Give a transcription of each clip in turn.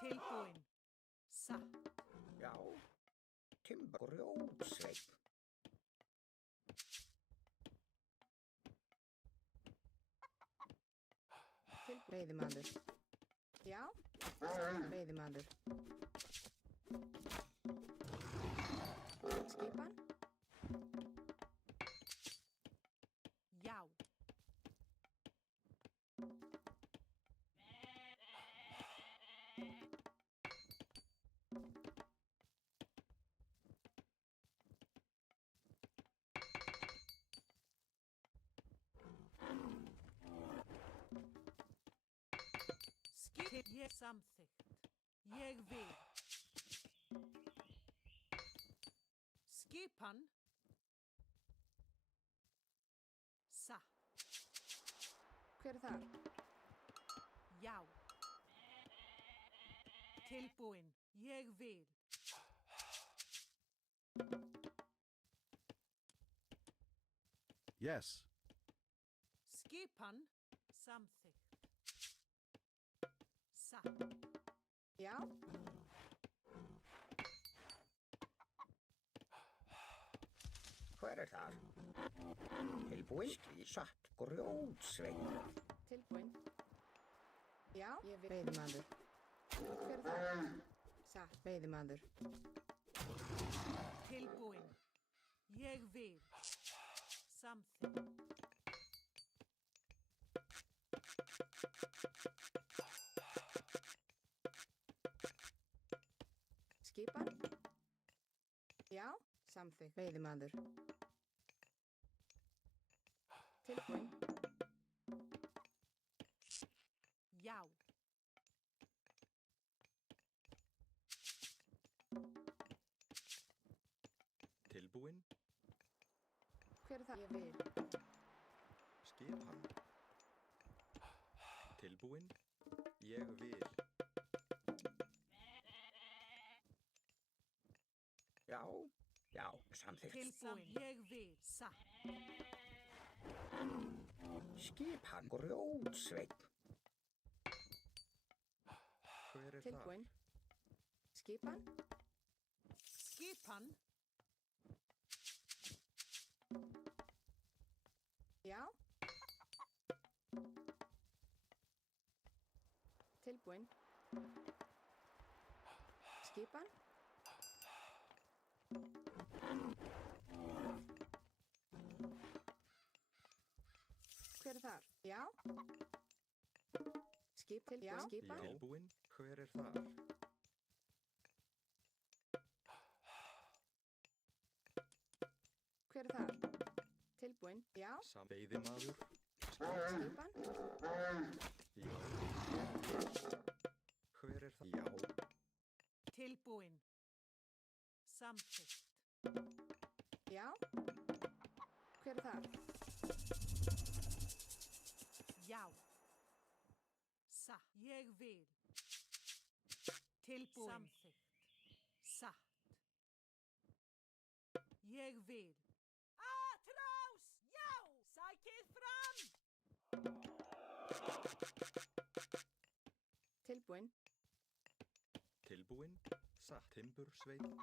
Tilbúin. Satt. Já. Timber grjótsveinn. Veiðimaður. Já. Veiðimaður. Skipan. Já. Skip. Ég samþykkt. Ég vil. Skipan. Satt. Hver þar? Já. Tilbúin. Ég vil. Yes. Skipan. Samþykkt. Satt. Já. Hver þar? Tilbúin. Satt grjótsveinn. Tilbúin. Já. Ég vil. Veiðimaður. Hver þar? Satt. Veiðimaður. Tilbúin. Ég vil. Samþykkt. Skipan. Já. Samþykkt. Veiðimaður. Tilbúin. Já. Tilbúin. Hver þar? Ég vil. Skipan. Tilbúin. Ég vil. Já. Já. Samþykkt. Tilbúin. Ég vil. Satt. Skipan grjótsveinn. Hver er Tilbúin. Skipan. Skipan. Já. Tilbúin. Skipan. Hver er þar? Já. Skip. Já. Skipan. Tilbúin. Hver er þar? Hver er þar? Tilbúin. Já. Veiðimaður. Skipan. Já. Hver er það? Já. Tilbúin. Samþykkt. Já. Hver er þar? Já. Satt. Ég vil. Tilbúin. Samþykkt. Satt. Ég vil. Atrás! Já! Sækið fram! Tilbúin. Tilbúin. Satt. Timbursveinn.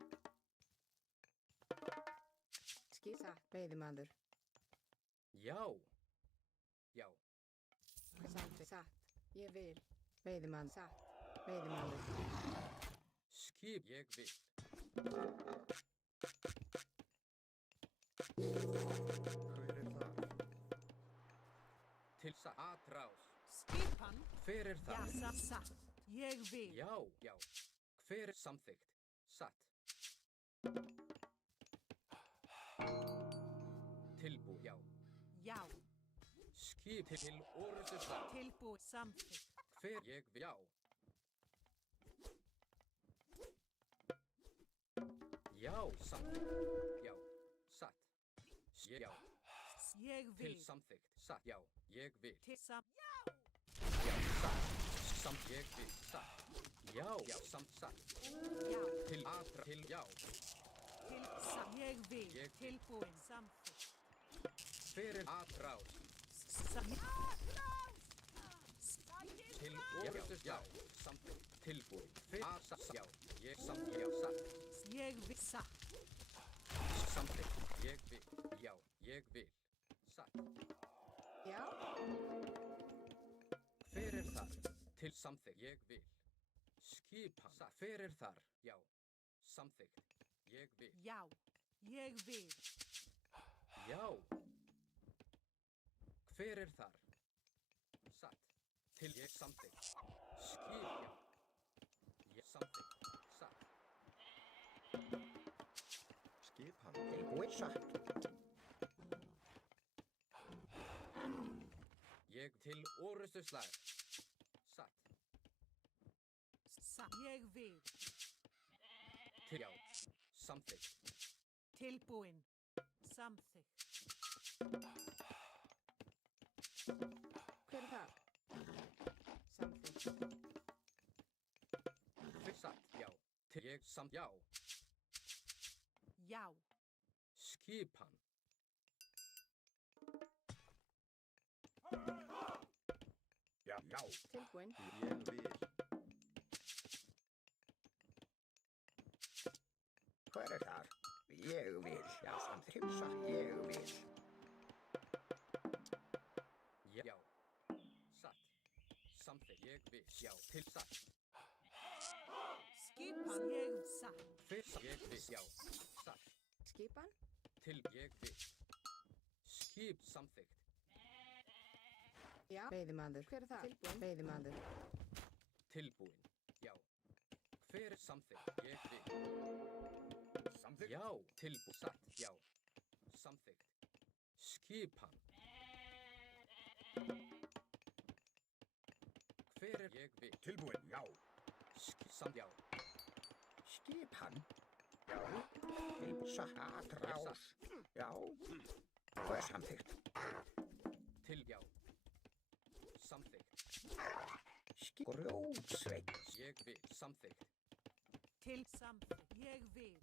Skisa. Veiðimaður. Já. Já. Satt. Satt. Ég vil. Veiðimaður. Satt. Veiðimaður. Skip. Ég vil. Hver er þar? Til atrás. Skipan. Hver er Já, það? satt. Ég vil. Já. Já. Hver er samþykkt? Satt. Tilbú. Já. Já. Skip til orustu satt. Tilbúin. Samþykkt. Hver ég vil. Já. Já. Satt. Já. Satt. Já. Ég Til vil. samþykkt. Satt. Já. Ég vil. Til sam. Já. Já. Satt. Samt. Ég vil. Satt. Já. Já. Samt. Satt. Já. Til atra. Til. Já. Til sam. Ég vil. Ég vil. Tilbúin. Samþykkt. Hver er atrás? Til orðustus, já, samþykkt, tilbúin, já, ég samþykkt, já, satt, Ég vil satt. samþykkt, ég vil, já, ég vil, satt, Já, hver þar, til samþykkt, ég vil, skipan, satt, hver þar, já, samþykkt, ég vil, Já. Ég vil. já, hver þar, satt, til ég samþykkt, skip, já, ég samþykkt, satt, Skipan. Tilbúið satt. ég til orðustuslag, satt, Satt. Ég vil. til já, samþykkt, Tilbúin. Samþykkt. hver þar? Samþykkt. hver satt, já, til ég já, Já. skipan, Já. Já. Tilbúin. Ég vil. Hver þar? Ég vil. Já, samþykkt satt. Ég vil. já, satt, samþykkt, ég vil, já, til satt, Skipan. Ég satt. hver satt, ég vil, já, satt, Skipan. til ég vil, skip, samþykkt, Já. Veiðimaður. Hver þar? Tilbúin. Veiðimaður. tilbúin, já, hver samþykkt, ég vil, Samþykkt. já, tilbúin, satt, já, samþykkt, skipan, hver ég vil, Tilbúið. Já. já, Skipan. Já. Tilbúið satt. Atrás. Já. Hver samþykkt? til já, samþykkt, Grjótsveit. ég vil, samþykkt, Til samþykkt. Ég vil.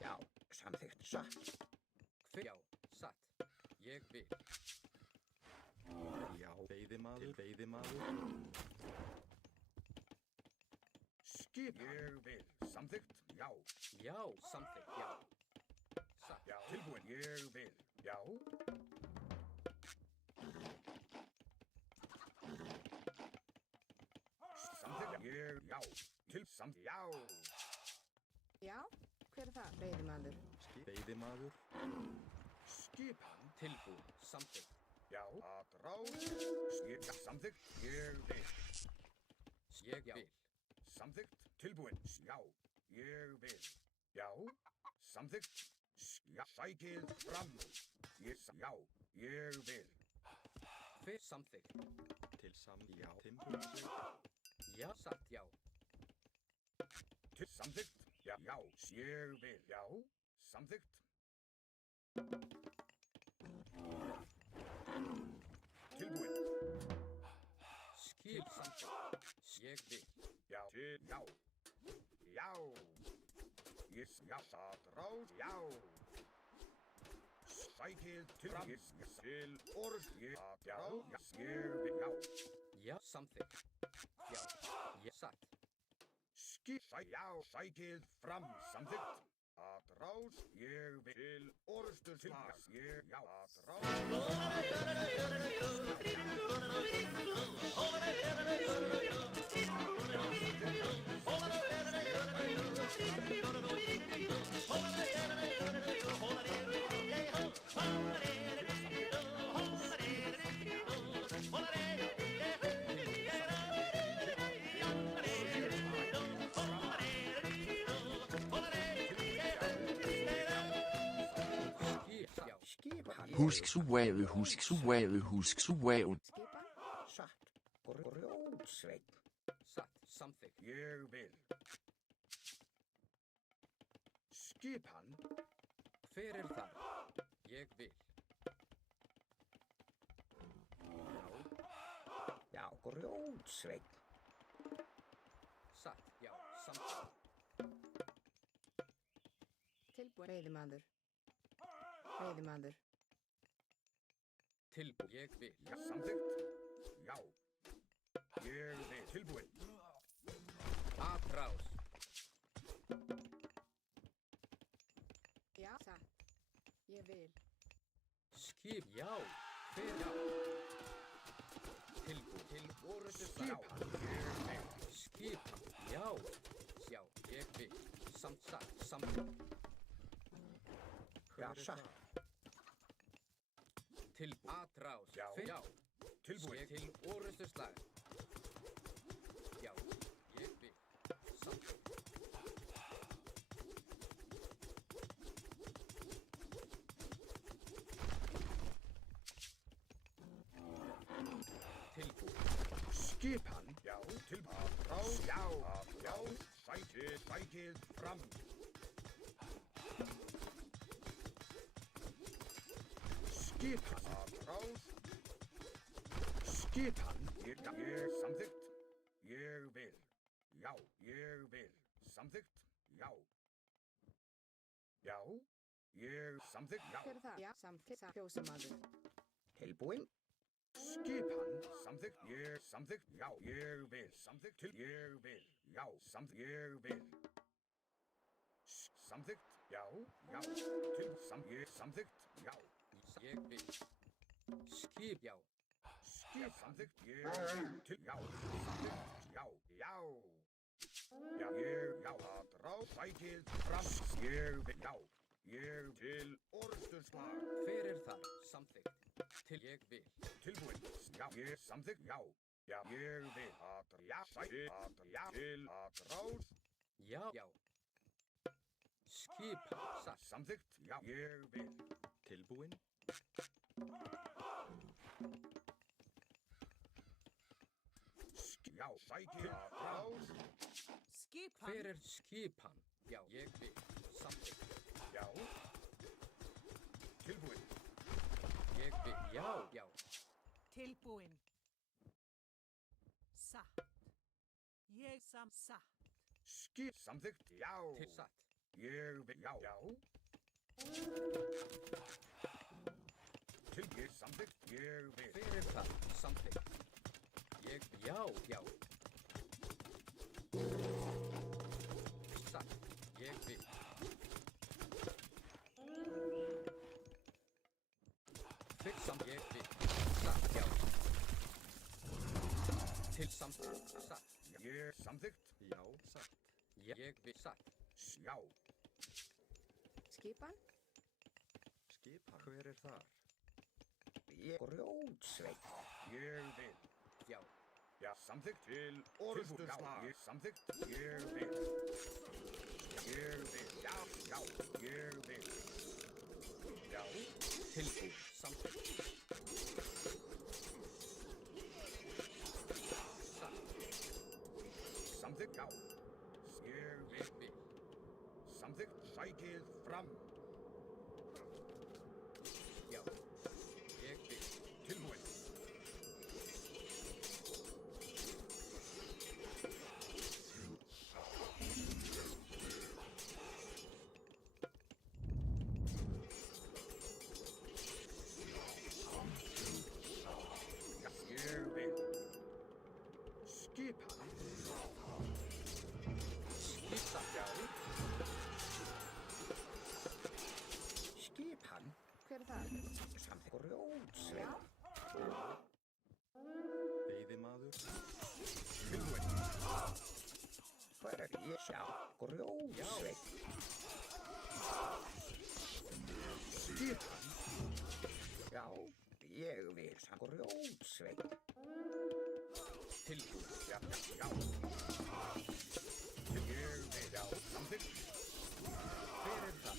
Já. Samþykkt satt. hver já, satt, ég vil, Já. Veiðimaður. Veiðimaður. Skipan. Ég vil. Samþykkt. Já. já, samþykkt, já, satt, Já. Tilbúið. Ég vil. Já. Samþykkt. Ég. Já. Til samt. Já. Já. Hver þar? Veiðimaður. Veiðimaður. Skipan. tilbúin, samþykkt, Já. Atrás. Skip. Samþykkt. Ég vil. ég vil, Samþykkt. Tilbúin. Já. Ég vil. Já. Samþykkt. Já. Sækið fram. Já. Ég vil. hver samþykkt, Til já. Timbursveit. já, satt, já, Til samþykkt. Já. Já. Ég vil. Já. Samþykkt. Tilbúin. skip, samþykkt, ég vil, Já. Til. Já. Já. Ég. Já. Atrás. Já. Sækið til fram. Til orð. Já. Ég vil. Já. já, samþykkt, já, ég, satt, Já, sækið fram, samþykkt. Atrás, ég vil til orðstu slag. Ég, já, atrás. skip, já, Skipan. Husk suavet, husk suavet, husk suavet. Skipan. Satt, grjótsveit. satt, samþykkt, Ég vil. Skipan. hver þar, ég vil, Já, grjótsveit. satt, já, samþykkt, Tilbúin. Veiðimaður. Veiðimaður. Tilbúin. Ég vil. Já, samþykkt. Já. Ég vil. Tilbúin. Atrás. Já, satt. Ég vil. Skip. Já. Hver. Já. Tilbúin. Til orustu slag. Skipan. Ég vil. Skipan. Já. Já. Ég vil. Samt satt. Samt. Já, Hver er satt. það? Tilbúin. Atrás. Já. Hver. Já. Tilbúin. Ég til orustu slag. Já. Ég vil. Samt. Tilbúin. Skipan. Já, tilbúin. Atrás. Já. Atrás. Sækið fram. Skipan. Atrás. Skipan. Ég samþykkt. Ég vil. Já, ég vil. Samþykkt. Já. Já. Ég samþykkt. Já. Hver er það? Já, samþykkt. Fjósamaður. Tilbúin. Skipan. Samþykkt. Ég samþykkt. Já, ég vil. Samþykkt. Ég vil. Já, samþykkt. Ég vil. Samþykkt. Já, já. Ég samþykkt. Já. Ég vil. Skip. Já. Skip. Samþykkt. Ég til. Já. Samþykkt. Já. Já. Já, ég. Já. Atrás. Sækið fram. Ég vil. Já. Ég til orðsturslag. Hver er þar? Samþykkt. Til ég vil. Tilbúin. Já, ég samþykkt. Já. Já, ég vil. Já, sækið. Já, til atrás. Já. Já. Skipan. Satt. Samþykkt. Já, ég vil. Tilbúin. Já, sækið. Atrás. Skipan. Hver er skipan? Já. Ég vil. Samþykkt. Já. Tilbúin. Ég vil. Já. Já. Tilbúin. Satt. Ég satt. Skip. Samþykkt. Já. Til satt. Ég vil. Já. Já. Til ég samþykkt. Ég vil. Hver er þar? Samþykkt. Ég vil. Já. Já. Satt. Ég vil. Fyrst samt. Ég vil. Satt. Já. Til samþykkt. Satt. Ég samþykkt. Já, satt. Ég vil. Satt. Já. Skipan. Skipan. Hver er þar? Ég grjótsveit. Ég vil. Já. Já, samþykkt. Til orðsturslag. Ég samþykkt. Ég vil. Ég vil. Já, já. Ég vil. Já. Tilbúin. Samþykkt. Satt. Samþykkt. Já. Ég vil. Ég vil. Samþykkt. Sækið fram. Já. Ég vil. Tilbúin. Já, ég vil. Skipan. Skip satt. Já. Skipan. Hver er það? Samþykkt. Grjótsveit. Já. Veiðimaður. Tilbúin. Hver er ég sjá? Grjótsveit. Skipan. Já, ég vil samt grjótsveit. Tilbúin. Já, já. Ég vil, já, samþykkt. Hver er það?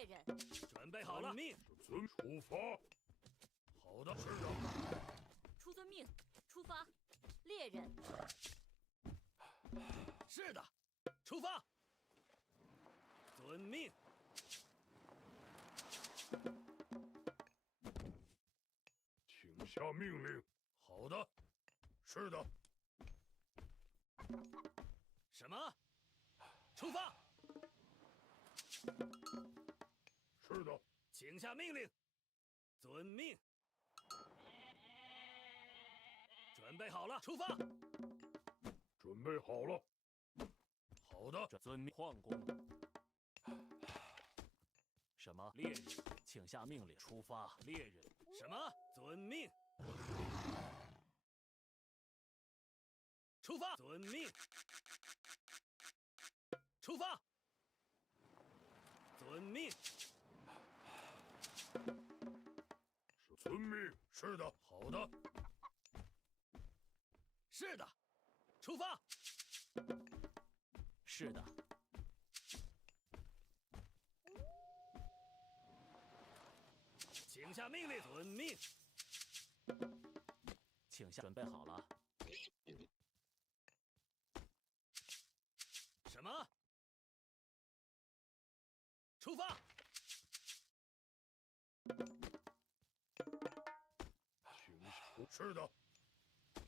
猎人，准备好了，命，遵出发。好的，是的。出遵命，出发。猎人，是的，出发。遵命。请下命令。好的，是的。什么？出发。是的，请下命令。遵命。准备好了，出发。准备好了。好的，遵命。矿工。什么？猎人，请下命令，出发。猎人。什么？遵命。出发。遵命。出发。遵命。遵命。是的，好的。是的，出发。是的。请下命令。遵命。请下。准备好了。什么？出发。是的。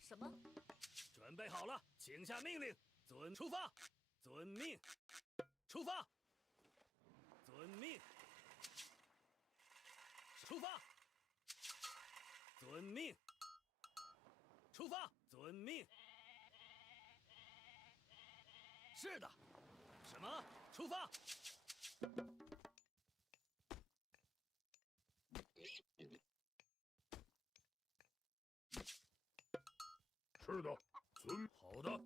什么？准备好了，请下命令。遵出发。遵命。出发。遵命。出发。遵命。出发。遵命。是的。什么？出发。是的，好的。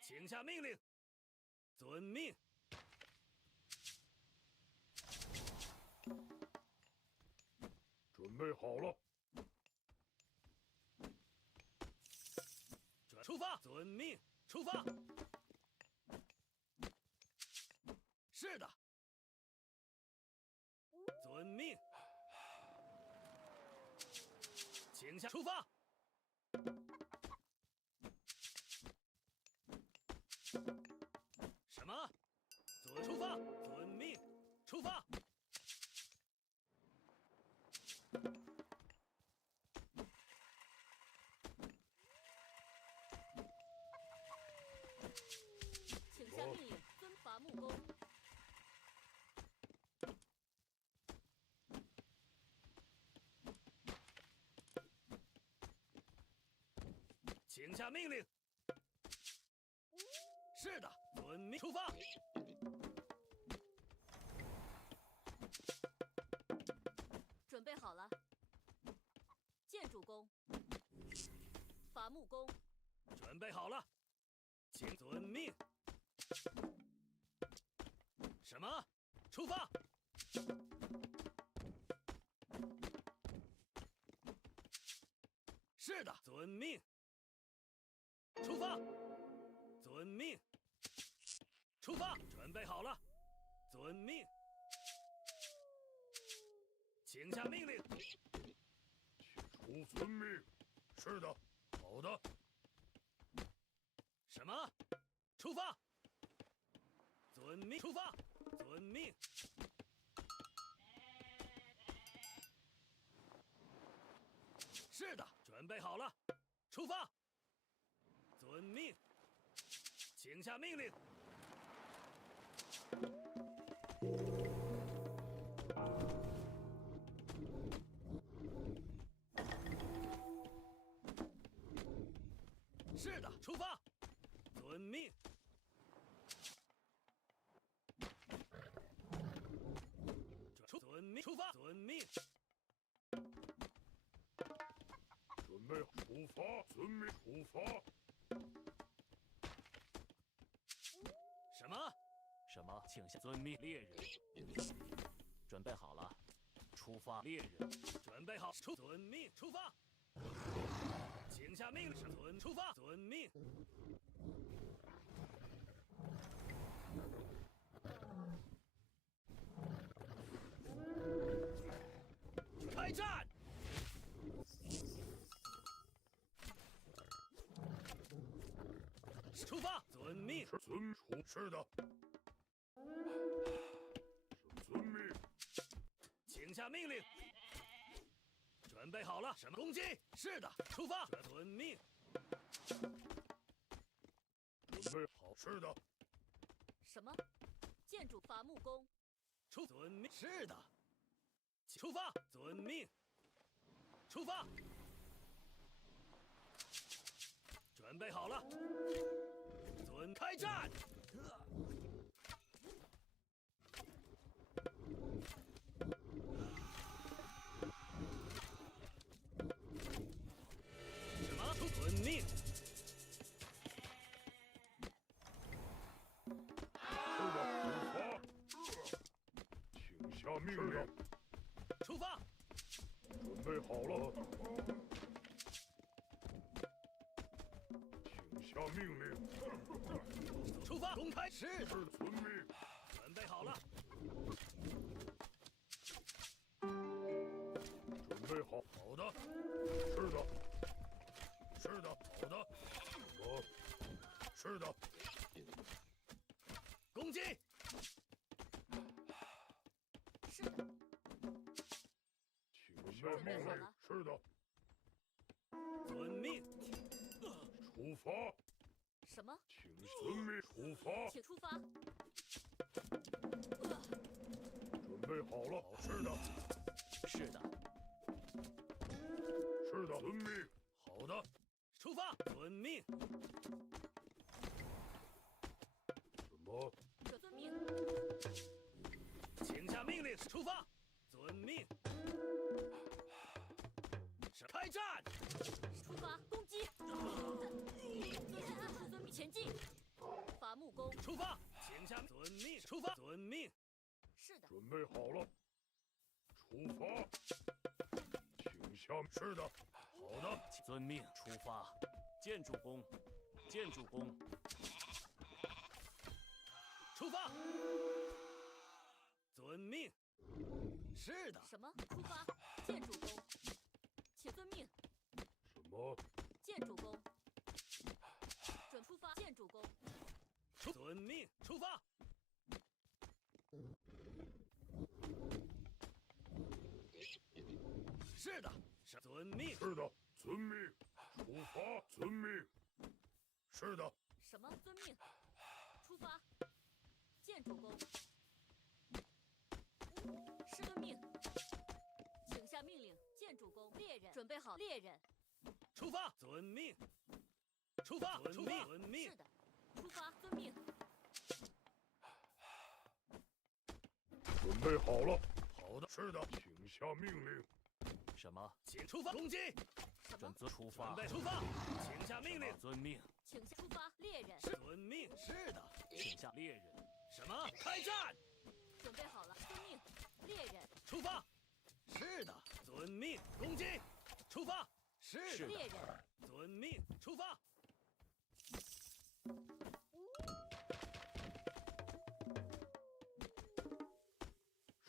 请下命令。遵命。准备好了。出发。遵命。出发。是的。遵命。请下。出发。什么？出发。遵命。出发。请下命令，遵伐木工。请下命令。是的，遵命。出发。准备好了。建筑工，伐木工。准备好了，请遵命。什么？出发。是的，遵命。出发。遵命。出发。准备好了。遵命。请下命令。出遵命。是的，好的。什么？出发。遵命。出发。遵命。是的，准备好了。出发。遵命。请下命令。是的，出发。遵命。遵命。出发。遵命。准备出发。遵命。出发。什么？什么？请下。遵命。猎人。准备好了。出发。猎人。准备好。遵命。出发。请下命令。出发。遵命。开战！出发！遵命。是的。遵命。请下命令。准备好了，什么攻击？是的，出发！遵命。准备好。是的。什么？建筑伐木工。遵命。是的。出发！遵命。出发！准备好了。开战！什么？遵命！是的，出发！请下命令。出发！准备好了。请下命令。出发！公开！是的，遵命。准备好了。准备好。好的。是的。是的，好的。是的。攻击！是的。请下命令。是的。遵命。出发。什么？请遵命。出发。请出发。准备好了。是的。是的。是的。遵命。好的。出发。遵命。什么？遵命。请下命令。出发。遵命。开战！出发！攻击！遵命前进！伐木工！出发！请下遵命。出发！遵命。是的。准备好了。出发。请下。是的。好的。遵命。出发。建筑工，建筑工。出发。遵命。是的。什么？出发！建筑工，请遵命。什么？建筑工。准出发！建筑工。遵命。出发。是的。遵命。是的。遵命。出发。遵命。是的。什么？遵命。出发。建筑工。是遵命。请下命令。建筑工。猎人准备好。猎人。出发。遵命。出发。遵命。遵命。是的。出发。遵命。准备好了。好的。是的。请下命令。什么？请出发。攻击！什么？出发。准备出发。请下命令。遵命。请下出发。猎人。是遵命。是的。请下猎人。什么？开战！准备好了。遵命。猎人。出发。是的。遵命。攻击！出发。是的。猎人。遵命。出发。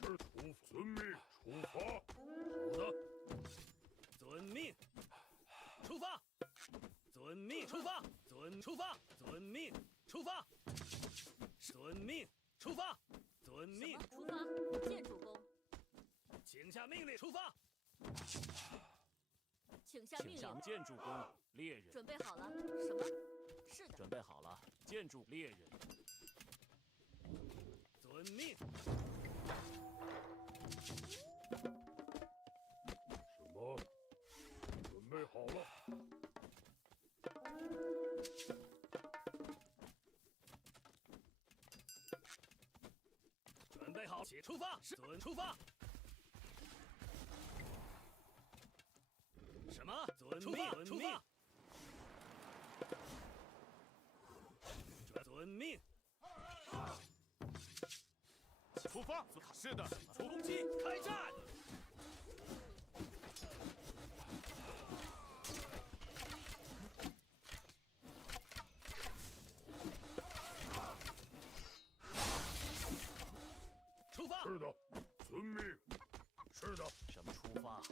是遵命。出发。好的。遵命。出发。遵命。出发。出发。遵命。出发。遵命。出发。遵命。出发。建筑工。请下命令。出发。请下命令。建筑工。猎人。准备好了。什么？是的。准备好了。建筑猎人。遵命。什么？准备好了。准备好，请出发。准出发。什么？遵命。出发。遵命。出发。是的。攻击！开战！出发！是的。遵命。是的。什么？出发。了。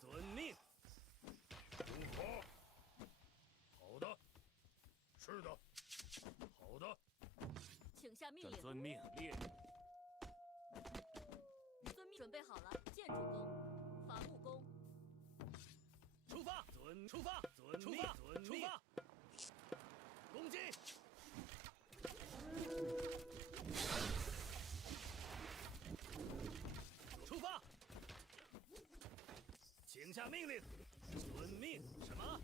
遵命。出发。好的。是的。好的。请下命令。遵命，猎人。遵命，准备好了。建筑工，伐木工。出发！出发！遵命！出发！攻击！出发！请下命令。遵命。什么？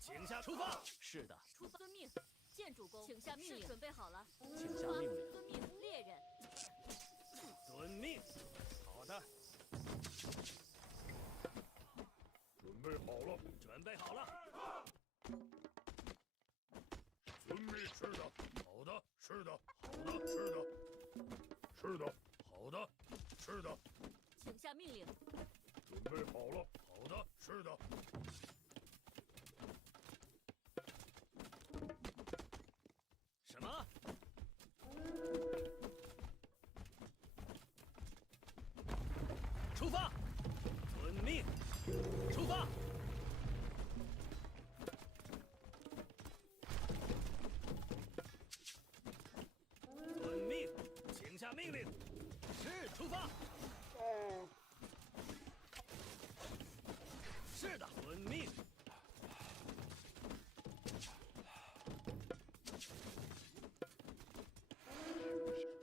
请下出发。是的，出发。遵命。建筑工，请下命令。准备好了。请下命令。遵命，猎人。遵命。好的。准备好了。准备好了。遵命。是的。好的。是的。好的。是的。是的。好的。是的。请下命令。准备好了。好的。是的。什么？出发！遵命。出发！遵命，请下命令。是，出发。是的，遵命。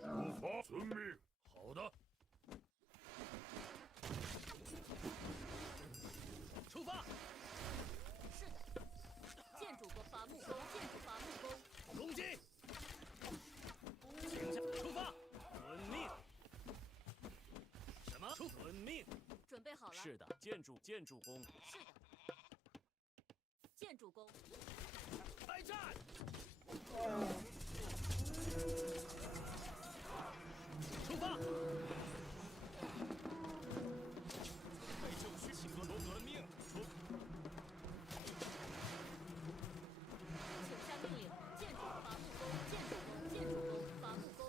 出发，遵命。好的。出发。是的。建筑工，伐木工，建筑伐木工。攻击！请下，出发。遵命。什么？遵命。准备好了。是的，建筑工。是的。建筑工。开战！出发！备就绪，请遵命。请下命令。建筑伐木工，建筑工，建筑工，伐木工。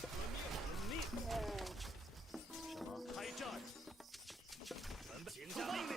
遵命。什么？开战！请下命令。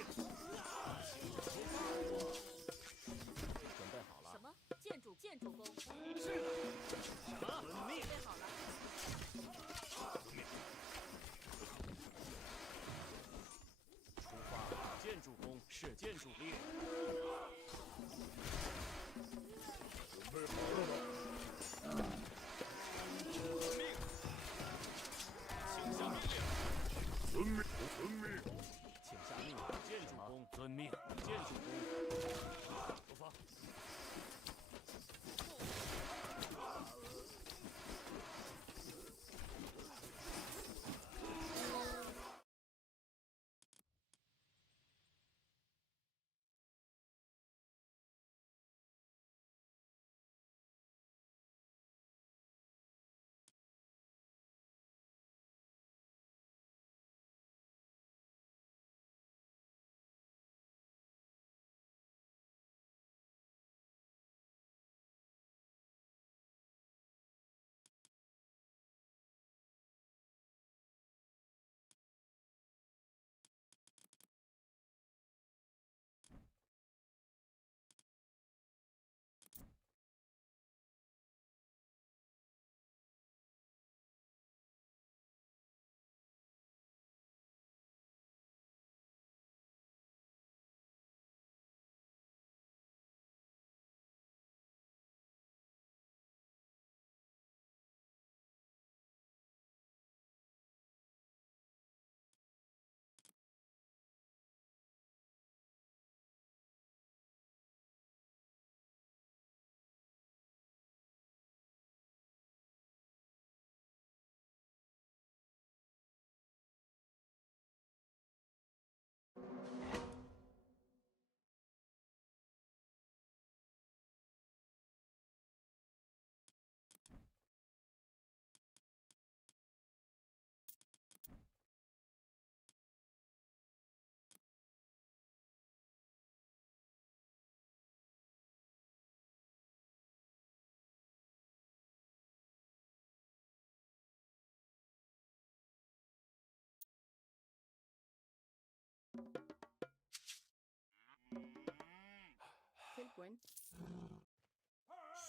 Tilbúin.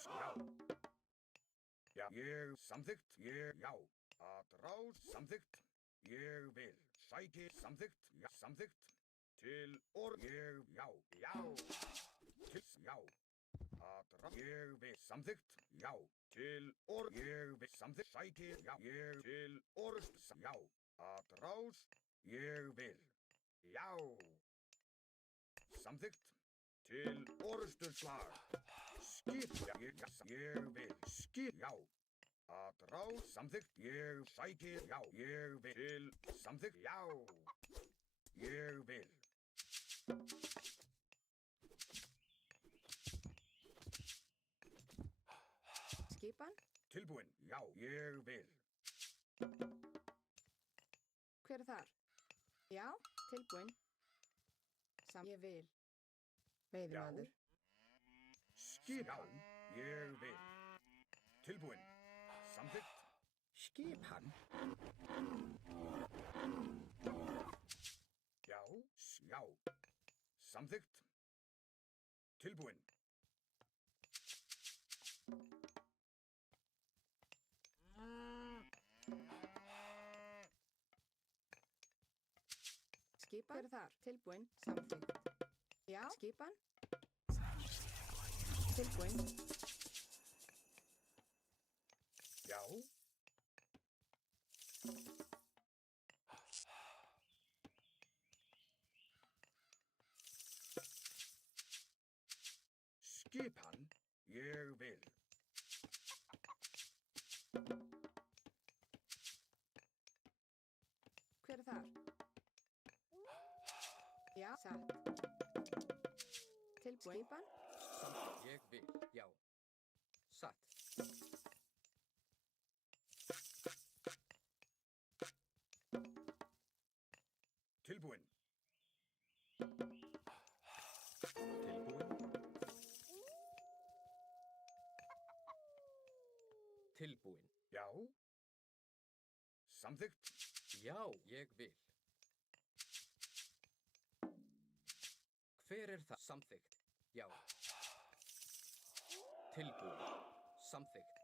Já. Já, ég samþykkt, já. Að ráð samþykkt, ég vil. Sæki samþykkt, já, samþykkt. Til ég, já. Til, já. Að ráð, ég vil. Samþykkt, já. Til ég vil. Samþykkt, sæki, já. Ég til já. Að ráð, ég vil. Já. Samþykkt. Til orðsturslag. Skip, já, ég vil. Skip, já. Að ráð, samþykkt, ég sæki, já. Ég vil. Til, samþykkt, já. Ég vil. Skipan. Tilbúin, já. Ég vil. Hver er þar? Já, tilbúin. Ég vil. Veiðimaður. Skipan, ég vil. Tilbúin. Samþykkt. Skipan. Já, já. Samþykkt. Tilbúin. Skipan. Hver er þar? Tilbúin. Samþykkt. Já. Skipan. Tilbúin. Já. Skipan, ég vil. Hver er þar? Já, satt. Tilbúin. Skipan. Samþykkt, ég vil. Já. Satt. Tilbúin. Tilbúin. Já. Samþykkt. Já, ég vil. Hver er það? Samþykkt. Já. Tilbúin. Samþykkt.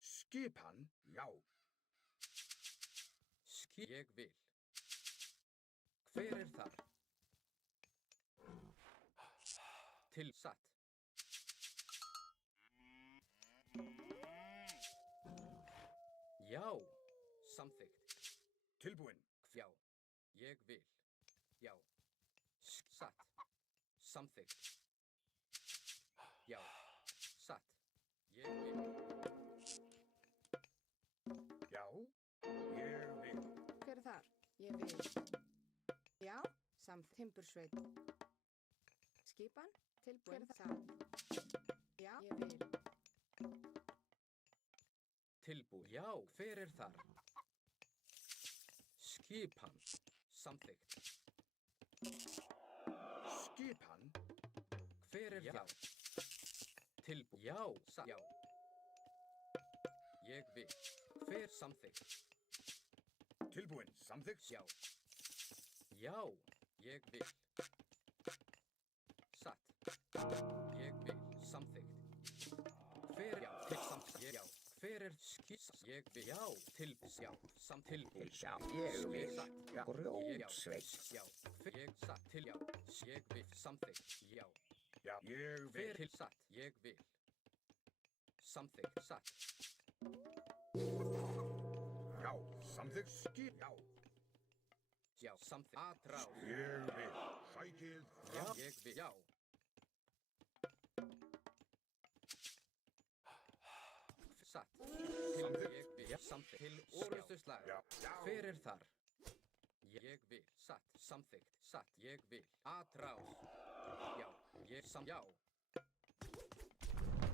Skipan, já. Ég vil. Hver er þar? Til satt. Já. Samþykkt. Tilbúin. Já. Ég vil. Já. Satt. Samþykkt. Já. Satt. Ég vil. Já. Ég vil. Hver er þar? Ég vil. Já. Samt timbursveit. Skipan. Tilbúin. Satt. Já. Ég vil. Tilbúin. Já. Hver er þar? Skipan. Samþykkt. Skipan. Hver er þar? Tilbúin. Já. Já. Ég vil. Hver samþykkt? Tilbúin. Samþykkt. Já. Já. Ég vil. Satt. Ég vil. Samþykkt. Hver já. Til samþykkt. Já. Hver er skiss? Ég vil. Já. Tilbúin. Já. Tilbúin. Já. Ég vil. Já. Grjótsveit. Já. Ég satt til já. Ég vil. Samþykkt. Já. Já. Ég vil. Hver til satt. Ég vil. Samþykkt. Satt. Já. Samþykkt. Skip. Já. Já. Samþykkt. Atrás. Ég vil. Sækið. Já. Ég vil. Já. Satt. Til ég vil. Já. Samþykkt. Til orðustu slag. Já. Já. Hver er þar? Ég vil. Satt. Samþykkt. Satt. Ég vil. Atrás. Já. Ég já.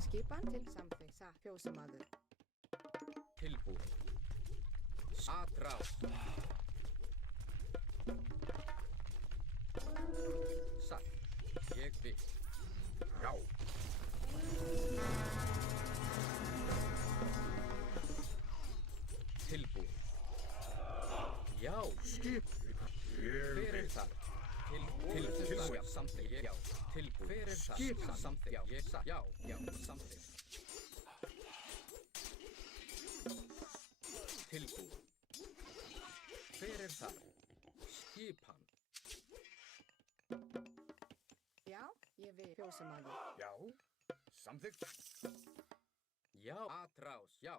Skipan til samþykkt. Satt. Fjósamaður. Tilbúin. Atrás. Satt. Ég vil. Já. Tilbúin. Já. Skip. Ég Hver er vil. þar? Tilbúin. Samþykkt. Já. Tilbúin. Hver er það? Skipan. Samþykkt. Já. Ég sa. Já. Já. Samþykkt. Tilbúin. Hver er það? Skipan. Já, ég vil fjósamaður. Já, samþykkt. Já. Atrás. Já.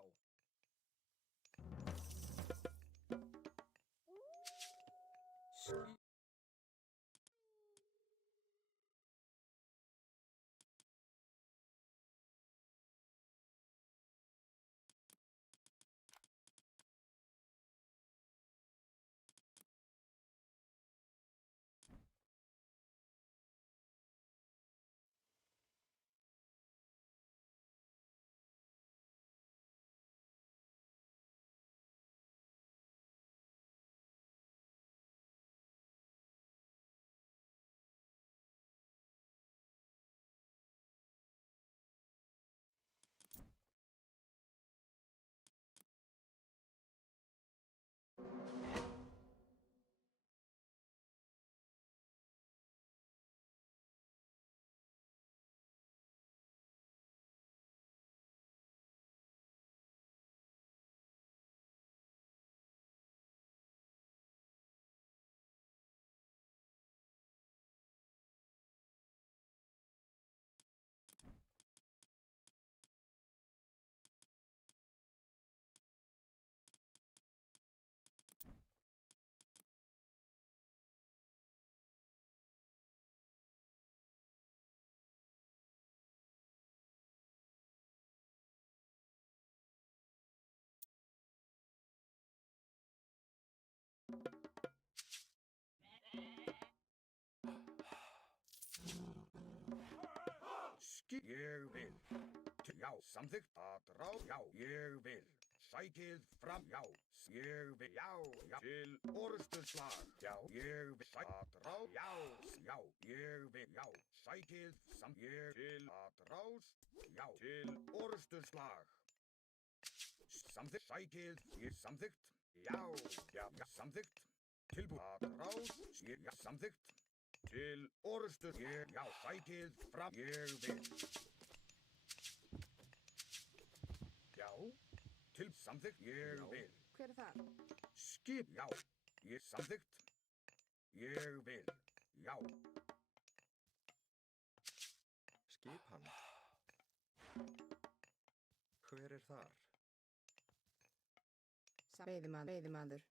Ég vil. Já, samþykkt. Atrás. Já, ég vil. Sækið fram. Já, ég vil. Já, já. Til orrustuslag. Já, ég vil. Atrás. Já, já, ég vil. Já, sækið samt. Ég til atrás. Já, til orrustuslag. Samþykkt. Sækið. Ég samþykkt. Já, já, já, samþykkt. Tilbúið. Atrás. Ég, já, samþykkt. Til orrustur. Ég, já, sækið fram. Ég vil. Já, til samþykkt. Ég vil. Hver er það? Skip. Já, ég samþykkt. Ég vil. Já. Skipan. Hver er þar? Veiðimaður.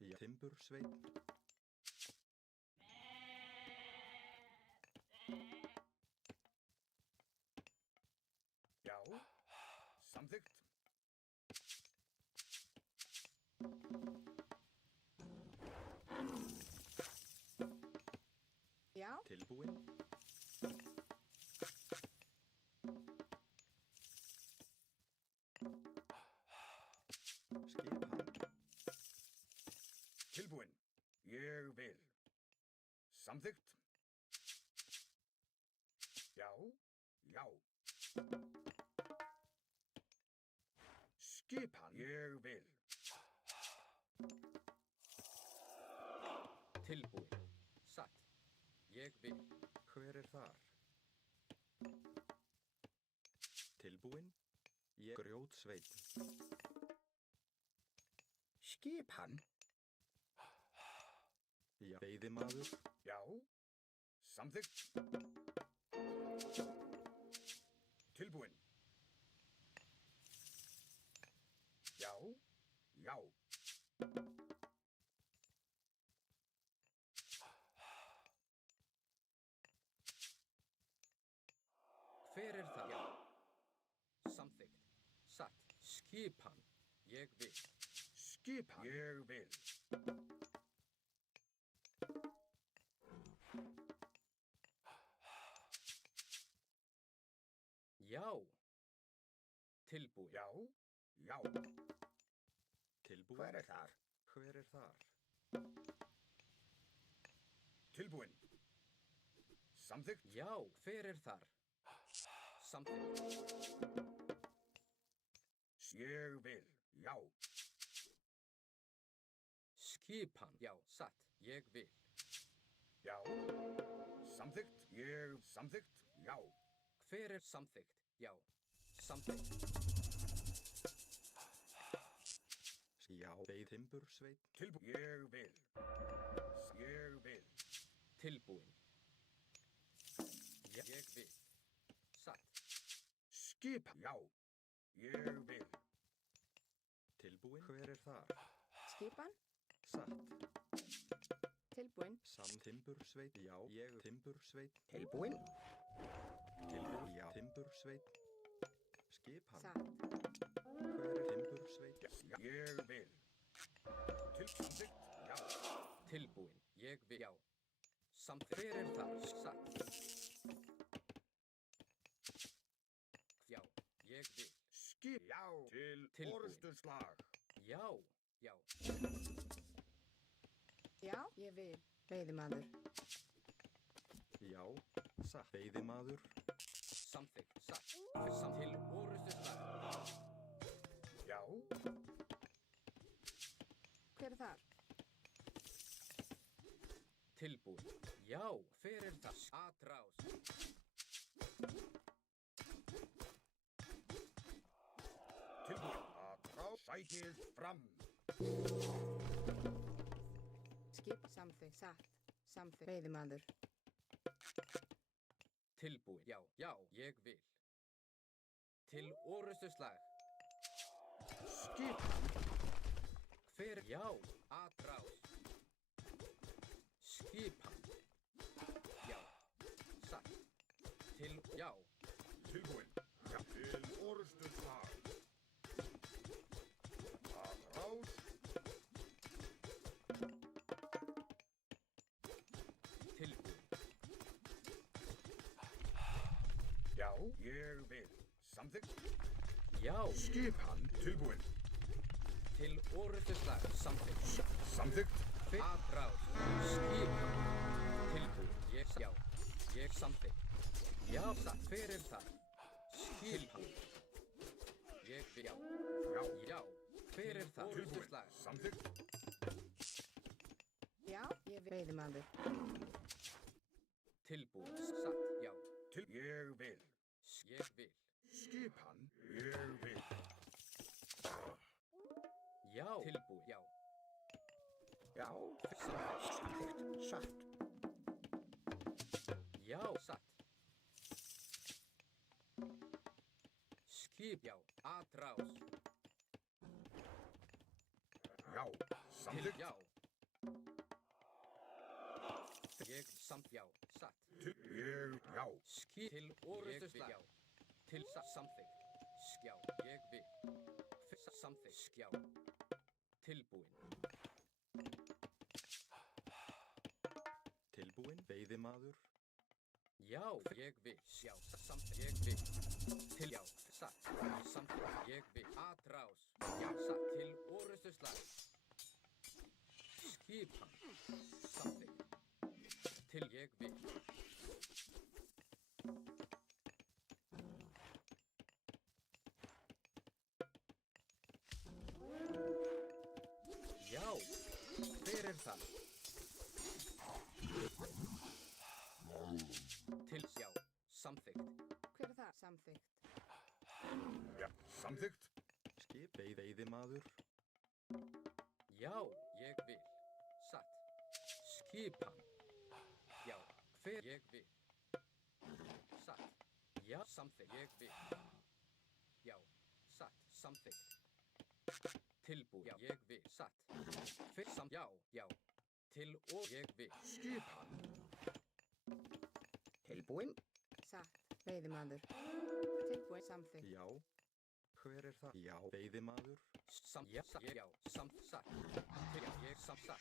Já. Timbursveinn. Já, samþykkt. Já, Tilbúin. Skipan. Tilbúin. Ég vil. Samþykkt. Já, já. Skipan. Ég vil. Tilbúin. Satt. Ég vil. Hver er þar? Tilbúin. Ég grjótsveinn. Skipan. Já. Veiðimaður. Já, samþykkt. Tilbúin. Já, já. Hver er það? Já. Samþykkt. Satt. Skipan. Ég vil. Skipan. Ég vil. Já. Tilbúin. Já, já. Tilbúin. Hver er þar? Hver er þar? Tilbúin. Samþykkt. Já. Hver er þar? Samþykkt. Ég vil. Já. Skipan. Já. Satt. Ég vil. Já. Samþykkt. Ég samþykkt. Já. Hver er samþykkt? Já. Samþykkt. Já, beið timbursveit. Tilbúin. Ég vil. Ég vil. Tilbúin. Ég vil. Satt. Skipa. Já. Ég vil. Tilbúin. Hver er þar? Skipan. Satt. Tilbúin. Timbursveit. Já, ég timbursveit. Tilbúin. Tilbúin. Já, timbursveit. Skipan. Satt. Hver er timbursveit? Já. Ég vil. Samþykkt. Já. Tilbúin. Ég vil. Já. Samþykkt. Hver er þar? Satt. Já. Ég vil. Skip. Já. Til Tilbúin. orustuslag. Já. Já. Já, ég vil. Veiðimaður. Já, satt. Veiðimaður. Samþykkt. Satt. Samt til orustu slag. Já. Hver er þar? Tilbúin. Já. Hver er það? Atrás. Tilbúin. Atrá. Sækið fram. Skip. Samþykkt. Satt. Samþykkt. Veiðimaður. Tilbúin. Já. Já. Ég vil. Til orustu slag. Skip. Hver? Já. Atrás. Skipan. Já. Satt. Til. Já. Tilbúin. Já. Til orustuslag. Atrás. Tilbúin. Já. Ég vil. Samþykkt. Já. Skipan. Tilbúin. Til orustu slag. Samþykkt. Samþykkt. Atrás. Skipan. Tilbúin. Ég. Já. Ég samþykkt. Já. Satt. Hver er það? Skipan. Ég vil. Já. Já. Já. Hver er það? Orustu Tilbúin. slag. Samþykkt. Já, ég vil. Veiðimaður. Tilbúin. Satt. Já. Til. Ég vil. Ég vil. Skipan. Ég vil. Já. Tilbúin. Já. Já. Samþykkt. Satt. Já. Satt. Skip. Já. Atrás. Já. Samþykkt. Já. Ég samt. Já. Satt. Til. Ég. Já. Skip. Til orustu slag. Já. Til samþykkt. Já. Ég vil. Samþykkt. Já. Tilbúin. Tilbúin. Veiðimaður. Já. Ég vil. Já. Samþykkt. Ég vil. Til. Já. Satt. Samþykkt. Ég vil. Atrás. Já. Satt. Til orustu slag. Skipan. Samþykkt. Til. Ég vil. Já. Hver er það? Til. Já. Samþykkt. Hver er það? Samþykkt. Já. Samþykkt. Skip. Veiðimaður. Já. Ég vil. Satt. Skipan. Já. Hver? Ég vil. Satt. Já. Samþykkt. Ég vil. Já. Satt. Samþykkt. Tilbúin. Já. Ég vil. Satt. Hver? Já. Já. Til og ég vil. Skipan. Tilbúin. Satt. Veiðimaður. Tilbúin. Samþykkt. Já. Hver er það? Já. Veiðimaður. Já. Já. Samt. Satt. Til. Já. Ég samt. Satt.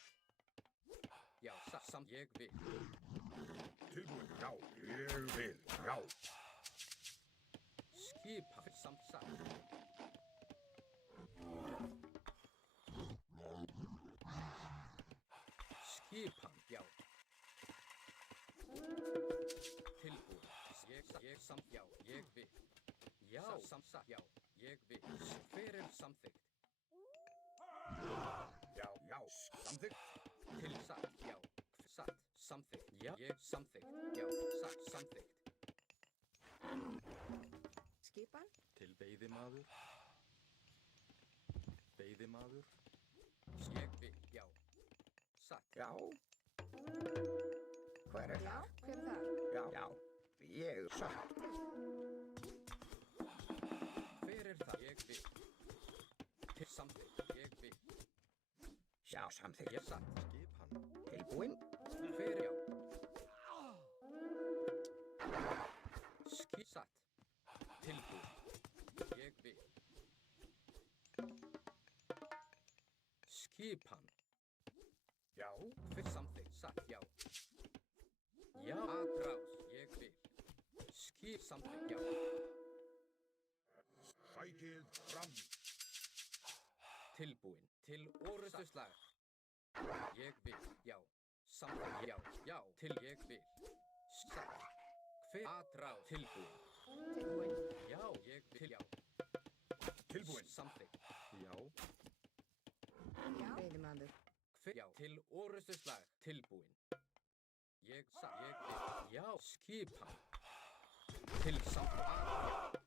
Já. Satt. Samt. Ég vil. Tilbúin. Já. Ég vil. Já. Skipan. Samt. Satt. Skipan. Já. Tilbúin. Ég samt. Já. Ég vil. Já. Samt. Satt. Já. Ég vil. Hver er samþykkt? Já. Já. Samþykkt. Til. Satt. Já. Satt. Samþykkt. Já, ég samþykkt. Já, satt, samþykkt. Skipan. Til veiðimaður. Veiðimaður. Ég vil, já. Satt. Já. Hver er Já, það? hver er það? Já, já. Ég satt. Hver er það? Ég vil. Til samþykkt. Ég vil. Já, samþykkt. Ég satt. Skipan. Tilbúin. Hver er já? Satt. Tilbúin. Ég vil. Skipan. Já. Hver samþykkt. Satt, já. Já, atrás. Ég vil. Skip samþykkt, já. Sækið fram. Tilbúin. Til orrustuslag. Ég vil, já. Samþykkt, já. Já, til ég vil. Satt. Hver atrás. Tilbúin. Tilbúin. Já, ég vil, já. Tilbúin. Samþykkt. Já. Já. Veiðimaður. Hver, já. Til orrustuslag. Tilbúin. Ég satt, ég vil. Já, skipan. Til samþykkt. Já.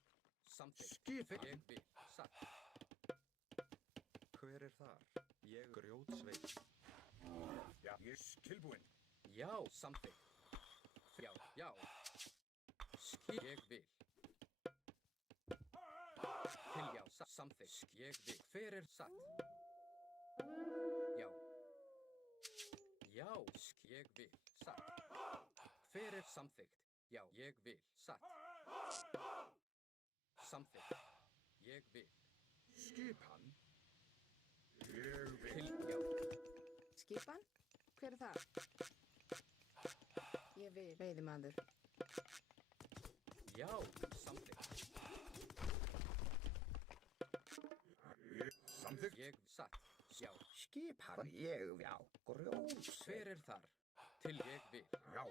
Samþykkt. Skipan. Ég vil. Satt. Hver er þar? Ég grjótsveit. Já, ég tilbúin. Já, samþykkt. Já, já. Ég vil. Til já, samþykkt. Ég vil. Hver er satt? Já. Já, ég vil. Satt. Hver er samþykkt? Já, ég vil. Satt. Samþykkt. Ég vil. Skipan. Ég vil. Til já. Skipan. Hver er það? Ég vil. Veiðimaður. Já, samþykkt. Ég samþykkt. Ég satt. Já. Skipan. Ég já. Grjót. Hver er þar? Til ég vil. Já.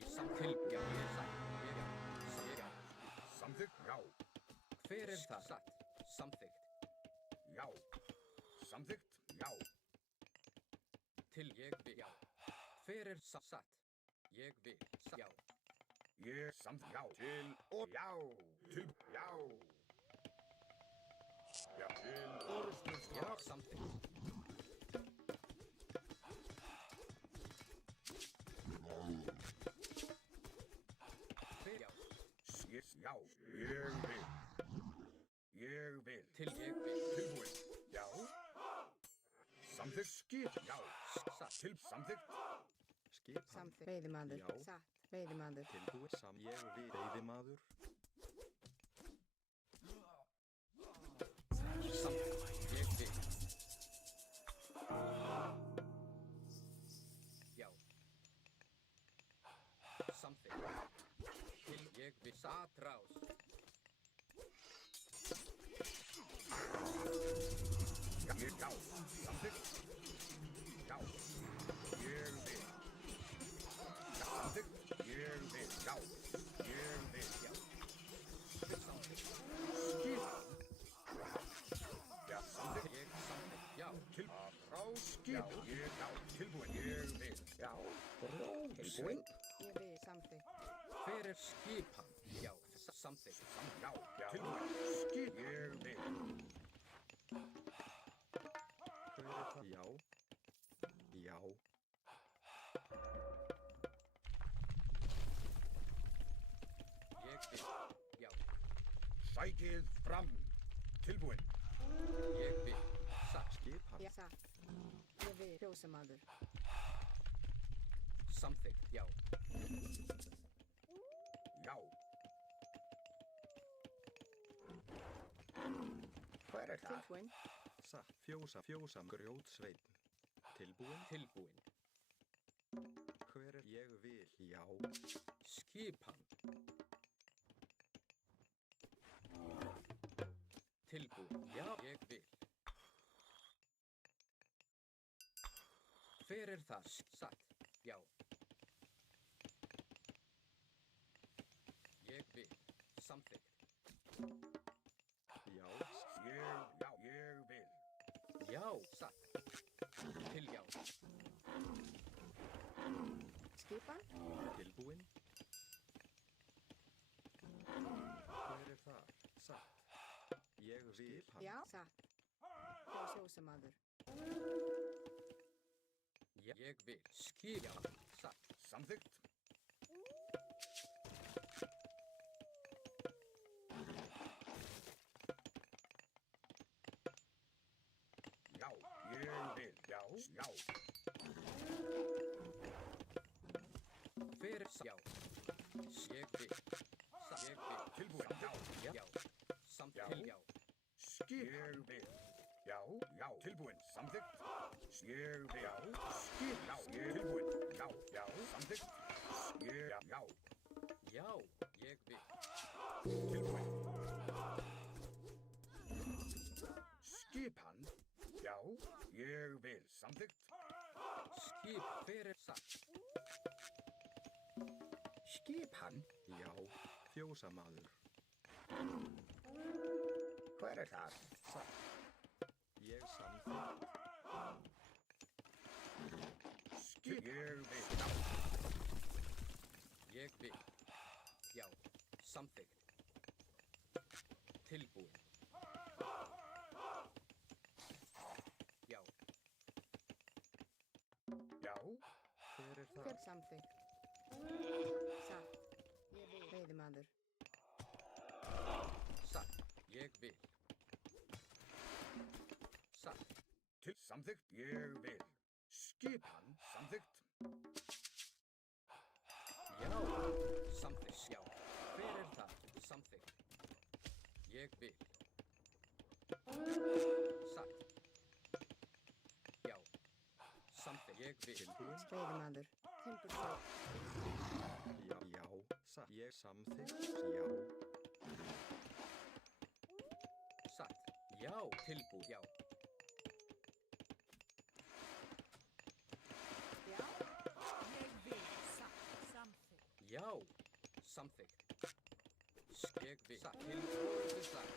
Ég samt til. Já, ég satt. Ég já. Já. Samþykkt. Já. Hver er það? Satt. Samþykkt. Já. Samþykkt. Já. Til ég vil. Já. Hver er satt? Ég vil. Já. Ég samþykkt. Já. Til og já. Til já. Já. Til orrustuslag. Já, samþykkt. Hver já. Já. Ég vil. Ég vil. Til ég vil. Tilbúin. Já. Samþykkt. Skip. Já. Satt. Til samþykkt. Skipan. Samþykkt. Veiðimaður. Já. Satt. Veiðimaður. Tilbúin. Ég vil. Veiðimaður. Samþykkt. Ég vil. Já. Samþykkt. Til ég vil. Satrás. Já. Já. Samþykkt. Já. Ég vil. Já. Samþykkt. Ég vil. Já. Ég vil. Já. Samþykkt. Skip. Já. Samþykkt. Ég samþykkt. Já. Til frá skip. Ég já. Tilbúin. Ég vil. Já. Grjót. Tilbúin. Ég vil. Samþykkt. Hver er skipan? Já. Samþykkt. Já. Já. Tilbúin. Skip. Ég vil. Hver er það? Já. Já. Ég vil. Já. Sækið fram. Tilbúin. Ég vil. Satt. Skipan. Já. Satt. Ég vil. Fjósamaður. Samþykkt. Já. Já. Hver er það? Tilbúin. Satt. Fjósam. Grjótsveit. Tilbúin. Tilbúin. Hver er ég vil? Já. Skipan. Tilbúin. Já, ég vil. Hver er það? Satt. Já. Ég vil. Samþykkt. Já. Ég vil. Já, satt. Til já. Skipan, Tilbúin. Hver þar? Satt. Ég vil hann. já, satt. Hjá sjósamaður. Ég vil skipan. Satt. Samþykkt. Já, ég vil. Já, já. Hver já. Ég vil. Satt. Ég vil. Tilbúin. Já. Já. Samt Já. til já. Skip. Ég vil. Já, já. Tilbúin. Samþykkt. Ég vil. Já. Skip. Já, ég tilbúin. Já, já. Samþykkt. Ég, já, já. Já. Ég vil. Tilbúin. Skipan. Já, ég vil. Samþykkt. Skip. Hver satt. Skipan. Já. Fjósamaður. Hver er það? Satt. Ég samþykkt. Skip. Ég vil. Já. Ég vil. Já. Samþykkt. Tilbúin. Já. Já. Hver er Hver það? samþykkt? Satt. Ég vil. Veiðimaður. Satt. Ég vil. Satt. Til samþykkt. Ég vil. Skipan. Samþykkt. Já. Samþykkt. Já. Hver er það? Samþykkt. Ég vil. Satt. Já. Samþykkt. Ég vil. Veiðimaður. Timbursveit. Já. Já. Satt. Ég samþykkt. Já. Satt. Já. Tilbúin. Já. Já, Ég vil. Satt. Samþykkt. Já. Samþykkt. Ég vil. Satt. Tilbúin. Satt.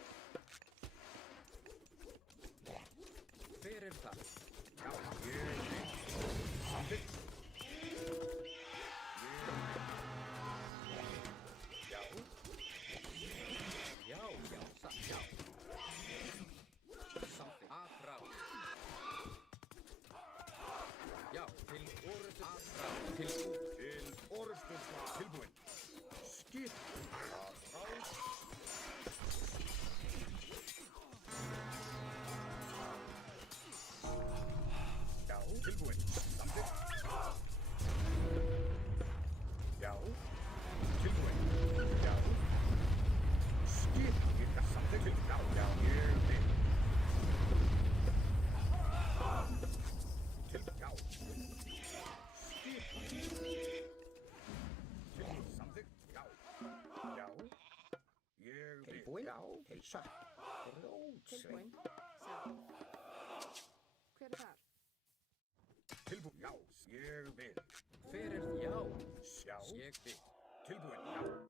Hver er það? Já, ég vil. Samþykkt. Já. Já. Já. Satt. Já. Samþykkt. Aðrá. Já. Til orðið. Aðrá. Tilbúin. Til orðstöðsla. Tilbúin. Skip. Aðrá. Já. Tilbúin. Samþykkt. Já. Tilbúin. Já. Skip. Samþykkt. Já, já, ég vil. Til, já. Skip. Til, samþykkt. Já. Já. Ég vil. Tilbúin. Já, heilsa. tilbúin. Satt. Hver er þar? Tilbúin. Já. Ég vil. Hver er já? Já. Ég vil. Tilbúin. Já.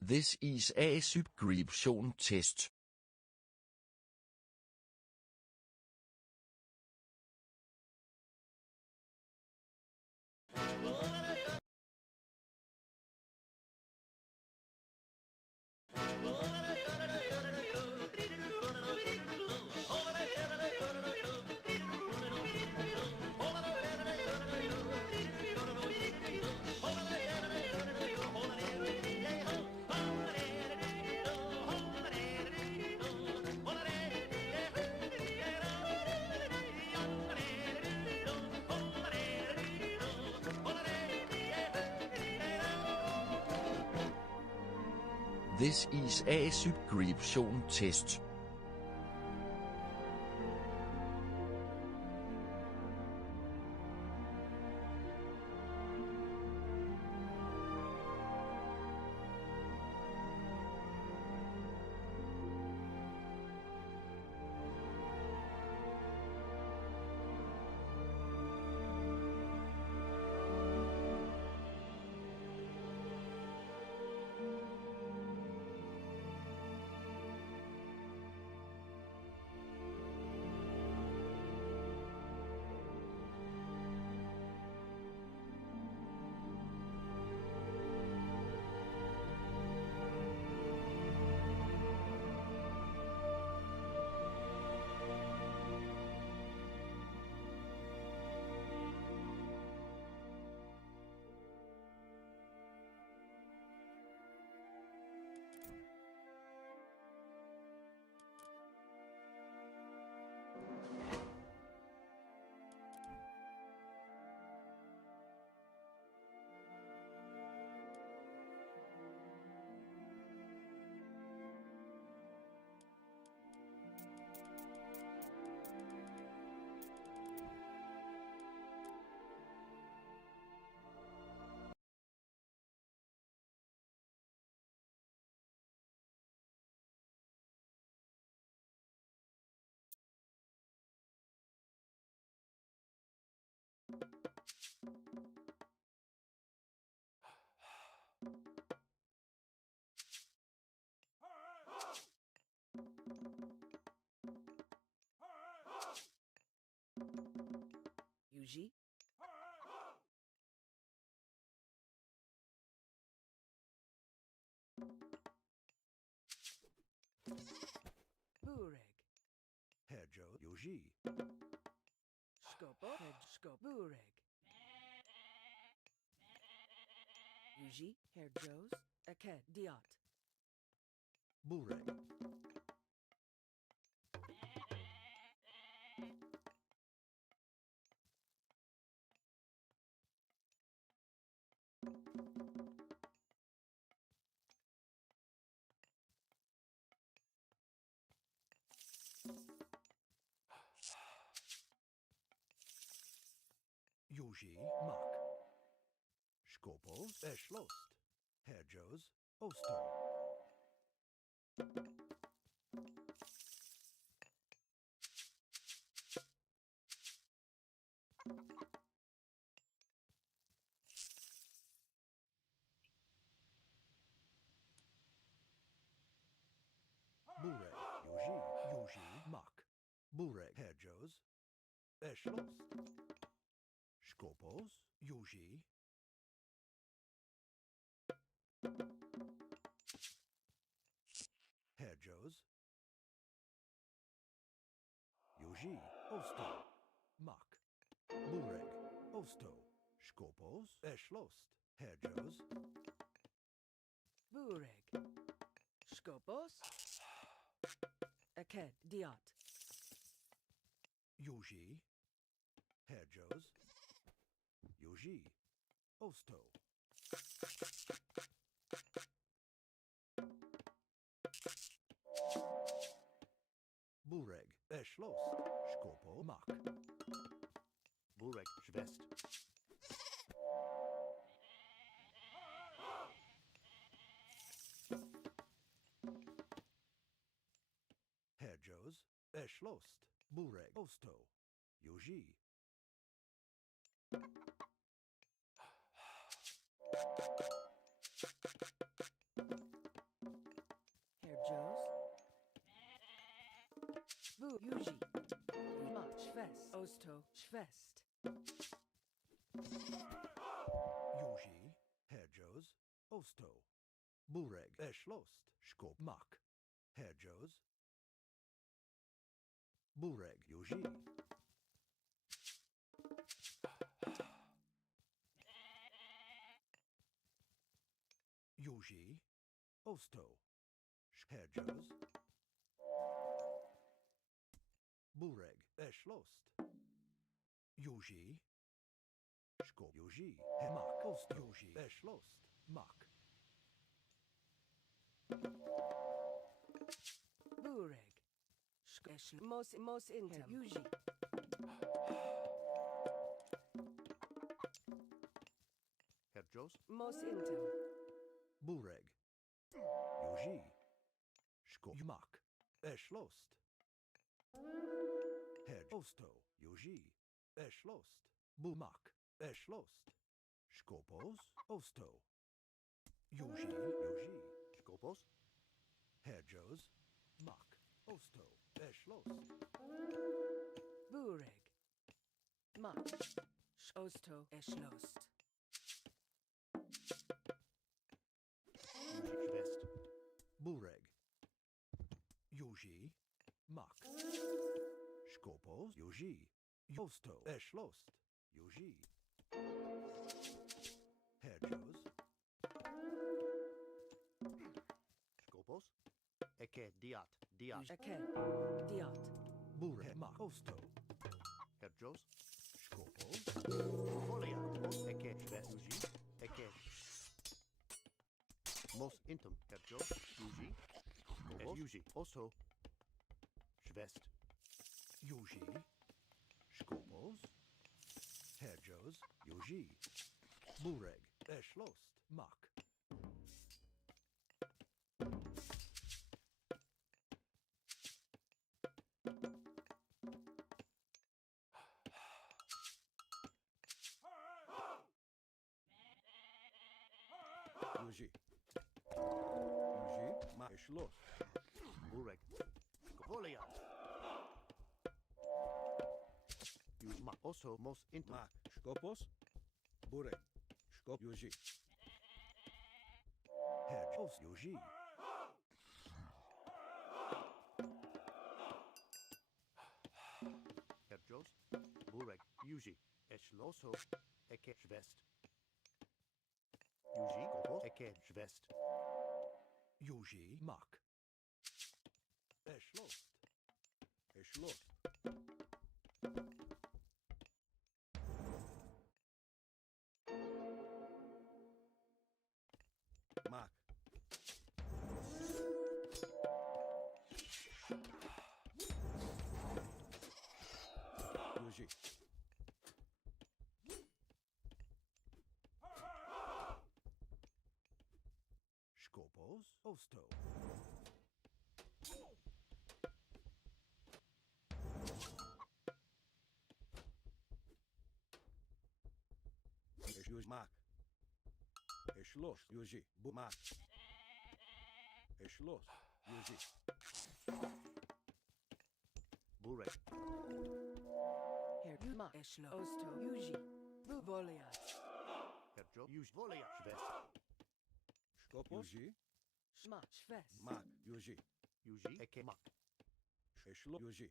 This is a subscription test. This is a subscription test. Yuji. Bureg. Hedjo Yuji. Scopo. Scope. Bureg. Yuji. Herjos. Aked. Diot. Bureg. Yuji Mak. Skopos Eschlost. Hedjos Osto. Bureg Yuji Mak. Bureg Hedjos Eschlost. Skopos Yuji. Hedjos. Yuji Osto. Mak. Bureg Osto. Skopos Eschlost. Hedjos. Bureg. Scopos. Aked. Diot. Yuji. Hedjos. Yuji. Osto. Bureg Eschlost. Skopo Mak. Bureg Schwest. Hedjos Eschlost. Bureg Osto. Yuji. Herjos. Bu. Yuji. Mak. Schwest. Osto. Schwest. Yuji. Hedjos Osto. Bureg Eschlost. Skop Mak. Hedjos. Bureg Yuji. Yuji. Osto. Hedjos. Bureg Eschlost. Yuji. Skop Yuji. Mak. Ost Yuji. Eschlost. Mak. Bureg. Shkesh mos intem. Yuji. Herr Jos, Mos intem. Bureg. Yuji. Skojmak. Eschlost. Herr Osto. Yuji. Eschlost. Bumak. Eschlost. Skopos. Osto. Yuji. Skopos, Herr Jos. Mak. Osto. Eschlost. Bureg. Mach. Osto eschlost. Yuji Schwest, Bureg. Yuji. Mak. Skopos. Yuji. Osto. Eschlost. Yuji. Herr Jos. Skopos, Eke Diat, Diat, Eken. Diot. Bureg. Mak. Osto. Herr Jos, Skopos. Folia, Eke Schwest, Yuji, Eke Mos Intum, Herr Jos, Yuji, Skopos, Yuji, Osto, Schwest, Yuji. Skopos. Herr Jos. Yuji. Bureg. Eschlost. Mak. Yuji. Yuji. Mak. Eschlost. Bureg, Folia, Yuji, Ma, Osto, Mos Intum, Mak. Skopos. Bureg. Skop. Yuji. Herr Jos. Yuji. Herr Jos, Bureg, Yuji, Eschloso, Eke Schwest, Yuji, Skopos, Eke Schwest, Yuji. Mak. Eschlost. Eschlost. Mak. Yuji. Skopos. Osto. Yuji. Mak. Eschlost. Yuji. Mak. Eschlost. Yuji. Bureg, Herr Yuma eschlo. Osto. Yuji. Buboliat. Herr Jos, Yuji, Folia, Schwest, Skopos. Yuji. Schma. Schwest. Mak. Yuji. Yuji, Eke Mak, Eschlo. Yuji.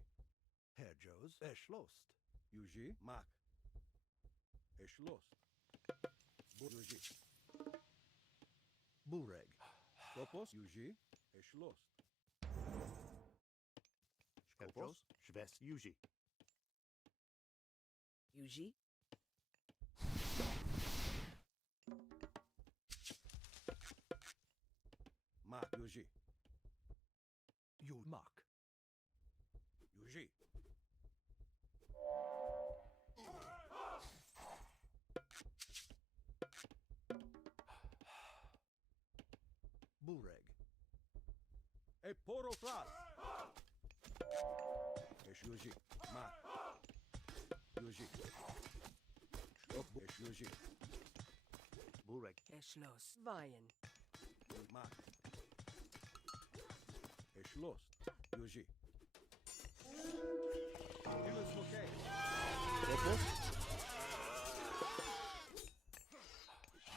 Herr Jos. Eschlost. Yuji. Mak. Eschlost. Yuji. Bureg. Skopos. Yuji. Eschlost. Herr Skopos. Jos, Schwest, Yuji, Yuji. Mak. Yuji. Mak. Yuji. Bureg. E poro fras. Eş Yuji. Mak. Yuji. Stop. Eş Yuji. Bureg, Eschlos. Weien. Mak. Eschlost. Yuji. Illes okay. Skopos.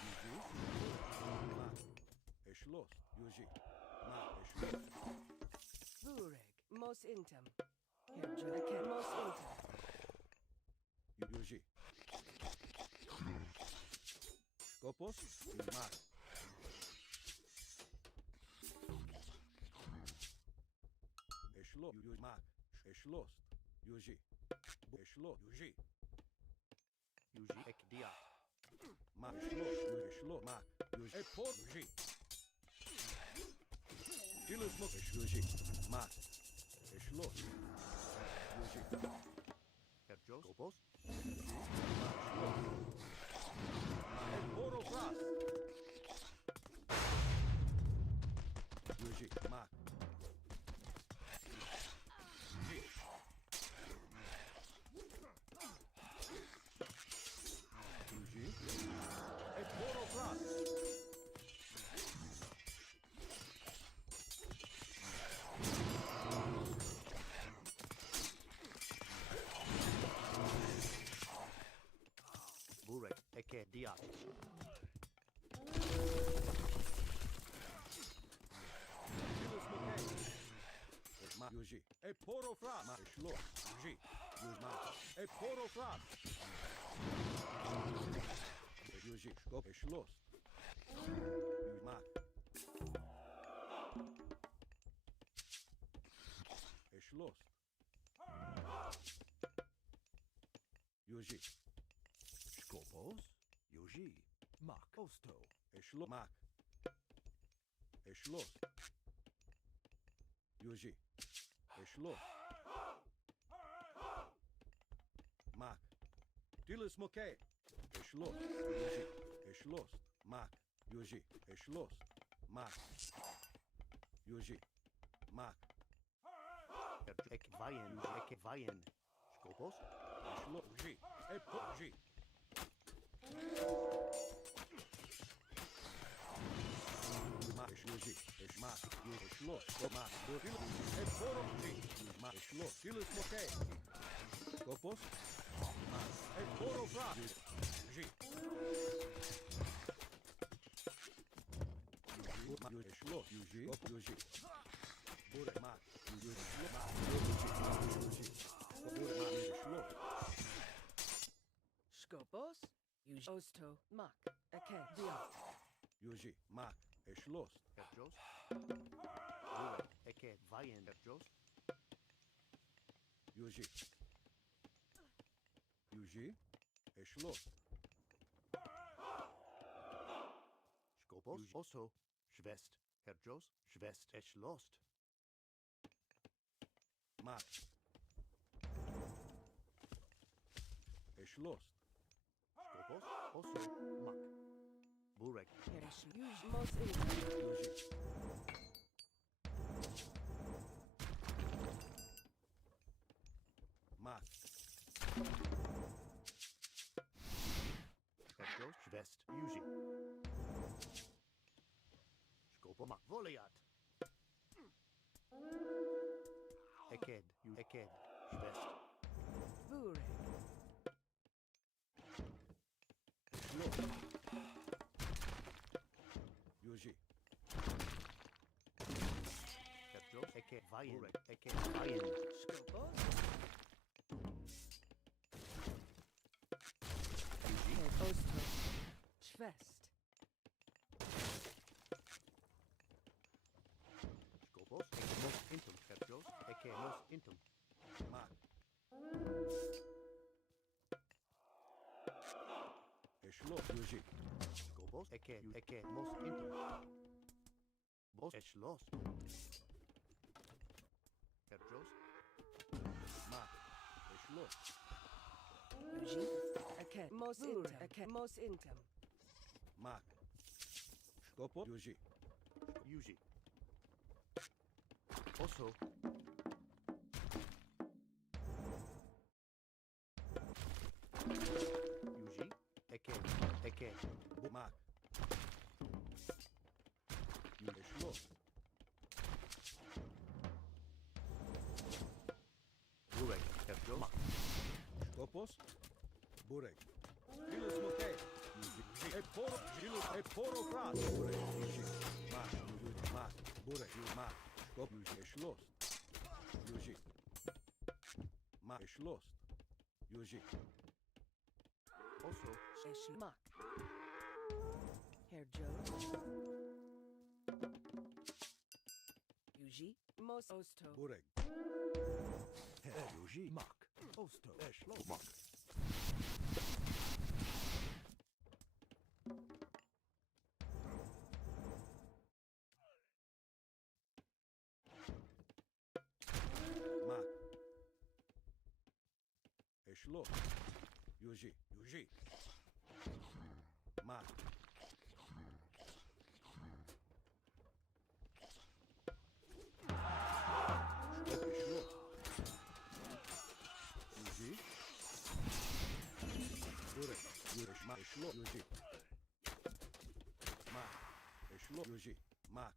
Yuji. Mak. Eschlost. Yuji. Mak. Eschlost. Bureg. Mos intem. Herr Eken. Mos intem. Yuji. Skopos. Mak. Eschlo. Yuji. Mak. Eschlost. Yuji. Eschlo. Yuji. Yuji, Eke Diat, Mak. Eschlo. Eschlo. Mak. Yuji. E por. Yuji. Tilus Mok, Yuji, Mak, Eschlos, Yuji, Herr Jos, Skopos, Poro Fras, Yuji, Mak, Yuji, Poro Fras. Burek, Eke, Diak. Tilus Mok, Ma, Yuji, Poro Fras, Ma, Eschlos, Yuji, Yuji, Mak, Poro Fras. Yuji, Skop, Eschlos, Yuji, Mak. Eschlos. Yuji, Skopos, Yuji, Mak, Osto. Eschlos, Mak. Eschlos. Yuji, Eschlos. Mak. Tilus Moke. Eschlos, Yuji, Eschlos, Mak. Yuji, Eschlos, Mak. Yuji, Mak. Herr Ek, Vayen, Eke, Vayen. Skopos, Eschlos, Yuji, Yuji. Mak, Yuji, Mak, Eschlos, Mak. Tilus, Poro, Yuji, Mak, Eschlos, Tilus Moke. Skopos, Mak, Poro Fras, Yuji. Yuji, Eschlos, Yuji, Yuji. Burek, Mak, Yuji, Mak, Yuji, Burek, Mak, Eschlos. Skopos. Yuji. Osto. Mak. Eke. Diak. Yuji, Mak, Eschlos. Herr Jos. Burek, Eke, Vayen, Herr Jos. Yuji. Yuji, Eschlos. Skopos, Oso, Schwest. Herr Jos, Schwest, Eschlost. Mak. Eschlos. Skopos, Oso, Mak. Burek, Heresh. Yuji. Mos Intam. Yuji. Mak. Herr Jos, Schwest, Yuji. Skopo, Mak, Voliat. Eked, Eked, Schwest. Burek. Eschlos. Yuji. Herr Jos, Eke, Vayen, Burek, Eke, Vayen. Skopos. Yuji, Osto. Schwest. Skopos, Eke, Mos, Intum. Herr Jos, Eke, Mos, Intum. Mak. Eschlos. Yuji. Skopos, Eke, Eke, Mos, Intum. Mos, Eschlost. Herr Jos, Mak. Eschlos. Yuji. Eke. Mos Intam. Eke. Mos Intam. Mak. Skopos. Yuji. Yuji. Oso. Yuji, Eke, Eke, Mak. Eschlos. Burek, Herr Jos, Mak. Skopos. Burek. Tilus Moke. Yuji. Poro. Tilus. Poro Fras. Burek. Yuji. Mak. Yuji. Mak. Burek. Yuji. Mak. Skop. Yuji. Eschlos. Yuji. Mak. Eschlos. Yuji. Oso. Esh. Mak. Herr Joe. Yuji. Mos Osto. Burek. Yuji, Mak. Osto. Eschlost. Mak. Eshlo. Yuji. Yuji. Ma. Eshlo. Yuji. Yure. Yure. Ma. Eshlo. Yuji. Ma. Eshlo. Yuji. Ma.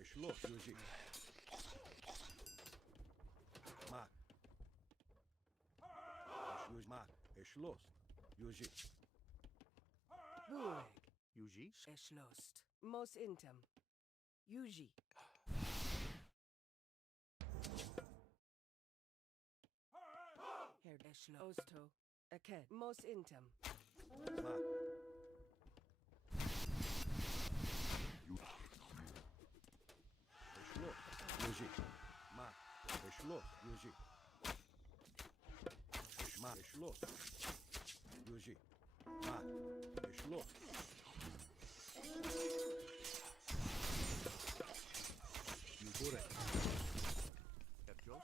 Eshlo. Yuji. Ma. Eshlo. Ma. Eshlos. Yuji. Bureg. Yuji. Eschlost. Mos intem. Yuji. Her Eschlosto. Aked. Mos intem. Ma. Eshlo. Yuji. Ma. Eshlo. Yuji. Eshma. Eshlo. Yuji. Ma. Eshlo. Yure. Erjos.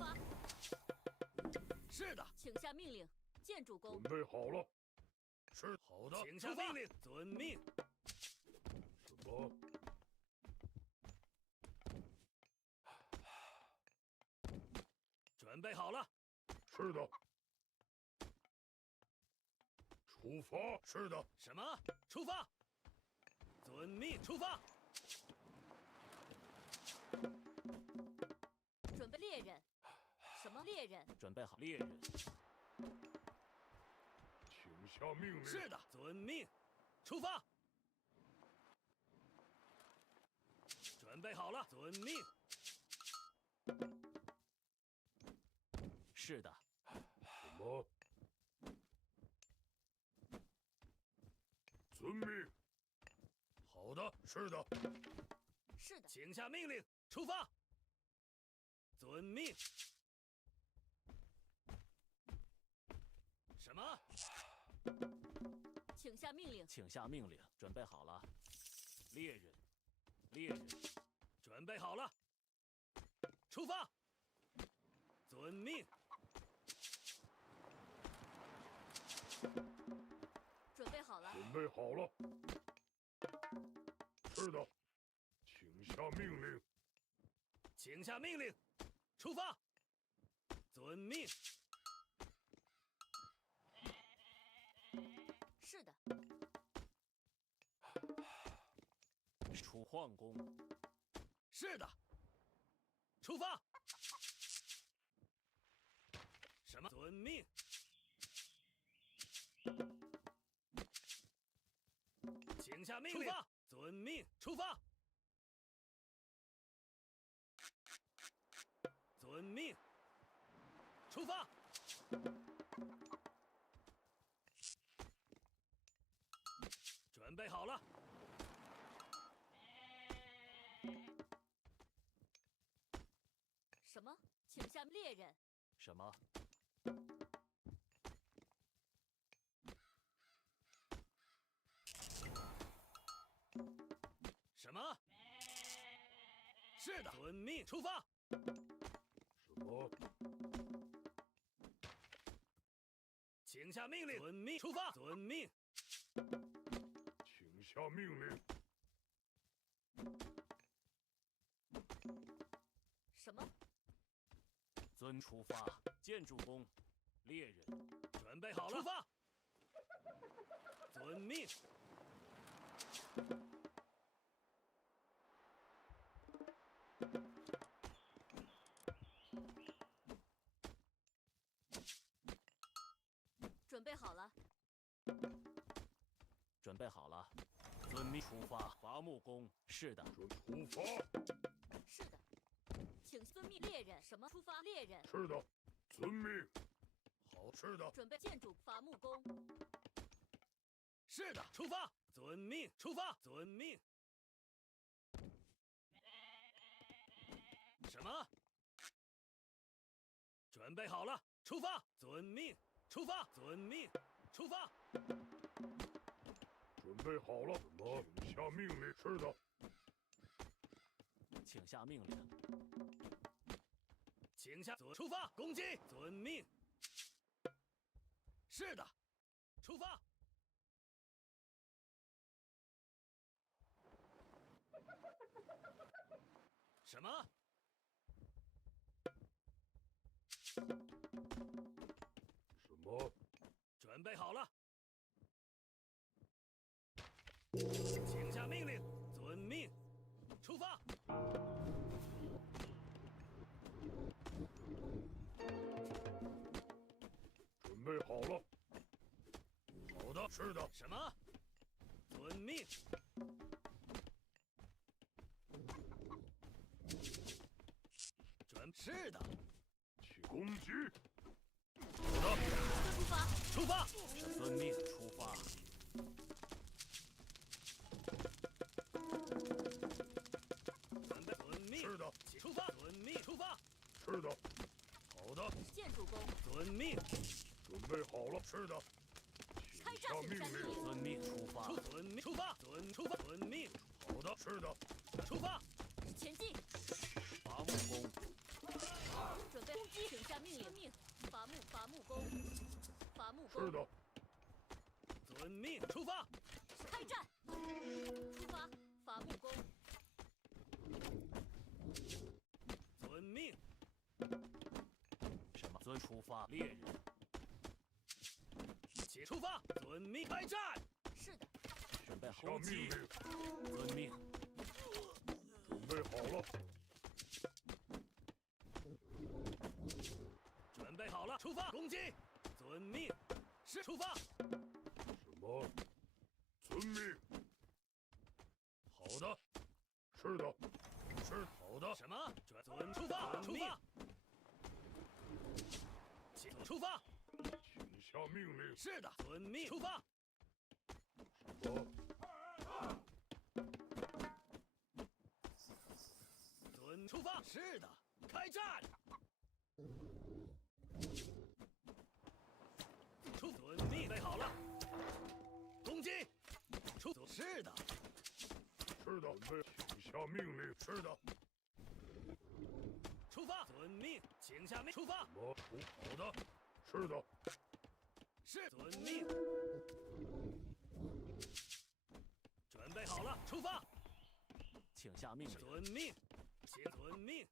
发。是的，请下命令，见主公。准备好了。是好的，请下命令，遵命。什么？准备好了。是的。出发。是的。什么？出发。遵命，出发。准备猎人。什么猎人？准备好，猎人。请下命令。是的，遵命，出发。准备好了，遵命。是的。什么？遵命。好的，是的。是的。请下命令，出发。遵命。什么？请下命令。请下命令。准备好了，猎人。猎人。准备好了，出发。遵命。准备好了。准备好了。是的，请下命令。请下命令，出发。遵命。是的。出换弓。是的。出发。什么？遵命。请下命令。出发。遵命，出发。遵命，出发。准备好了。什么？请下猎人。什么？什么？是的，遵命，出发。什么？请下命令，遵命，出发。遵命。请下命令。什么？遵出发，见主公。猎人。准备好了，出发。遵命。准备好了。准备好了，遵命出发。伐木工。是的。准出发。是的。请遵命猎人。什么？出发猎人。是的，遵命。好，是的。准备建筑伐木工。是的，出发。遵命，出发。遵命。什么？准备好了，出发。遵命，出发。遵命，出发。准备好了。什么？请下命令。是的。请下命令。请下，出发，攻击。遵命。是的，出发。什么？什么？准备好了。请下命令，遵命，出发。准备好了。好的，是的。什么？遵命。是的。起攻击。好的。出发。出发。遵命出发。准备。遵命。是的。出发。遵命。出发。是的。好的。见主公。遵命。准备好了。是的。开请下命令。遵命出发。遵命出发。出发。遵命。好的。是的。出发。前进。伐木工。准备攻击，请下命令。伐木工，伐木工。是的。遵命，出发。开战！出发，伐木工。遵命。什么？遵出发，猎人。请出发，遵命，开战。是的。准备好攻击。遵命。准备好了。准备好了，出发，攻击。遵命，是出发。什么？遵命。好的。是的。是好的。什么？遵出发，出发。请出发。请下命令。是的，遵命，出发。什么？遵出发。是的，开战。出遵命，备好了。攻击。出是的。是的，请下命令。是的。出发，遵命，请下命，出发。好的。是的。是遵命。准备好了，出发。请下命令。遵命，请遵命。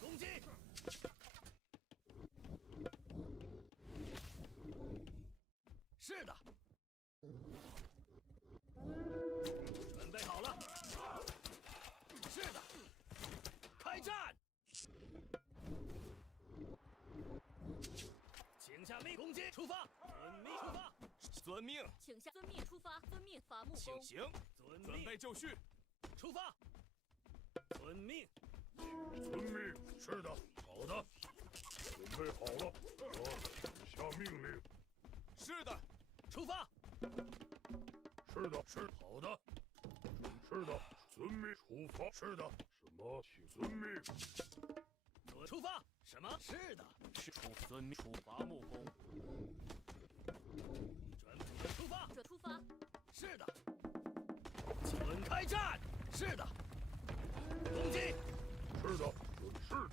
攻击。是的。准备好了。是的。开战。请下命，攻击，出发。遵命，出发。遵命。请下遵命出发，遵命伐木工。请行。遵准备就绪。出发。遵命。遵命。是的。好的。准备好了。下命令。是的。出发。是的。是好的。是的。遵命。出发。是的。什么？请遵命。出发。什么？是的。是遵命。出伐木工。出发。出发。是的。请开战。是的。攻击。是的。是的。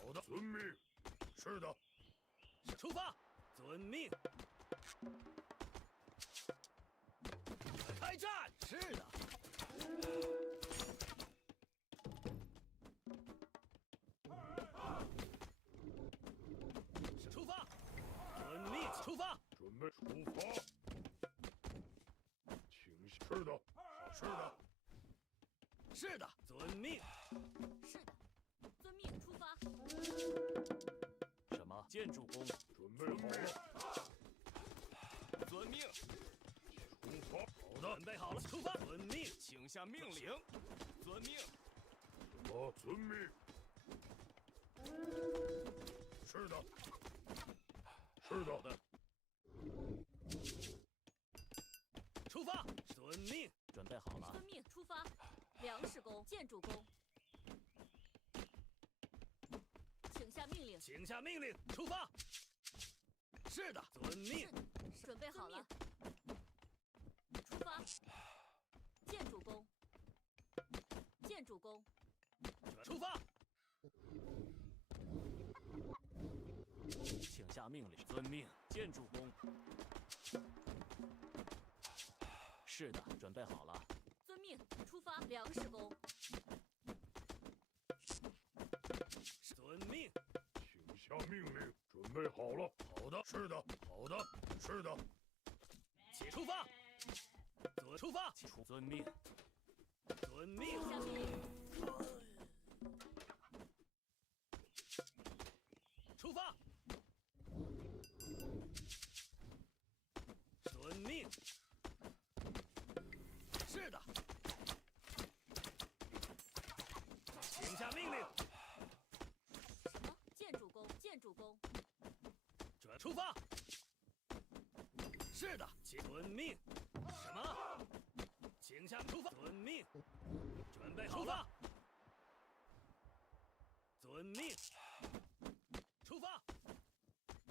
好的。遵命。是的。出发。遵命。开战。是的。出发。遵命。出发。准备出发。请是的。是的。是的。遵命。是的。遵命出发。什么？建筑工。准备好了。遵命。出发。好的。准备好了。出发。遵命。请下命令。遵命。什么？遵命。是的。是的。好的。出发。遵命。准备好了。遵命出发。粮食工、建筑工。请下命令。请下命令。出发。是的。遵命。准备好了。出发。建筑工。建筑工。出发。请下命令。遵命。建筑工。是的，准备好了。遵命。出发。粮食工。遵命。请下命令。准备好了。好的。是的。好的。是的。起出发。出发。遵命。遵命。下命令。出发。遵命。是的。请下命令。什么？建筑工。建筑工。出发。是的。请遵命。什么？请下出发。遵命。准备好了。遵命。出发。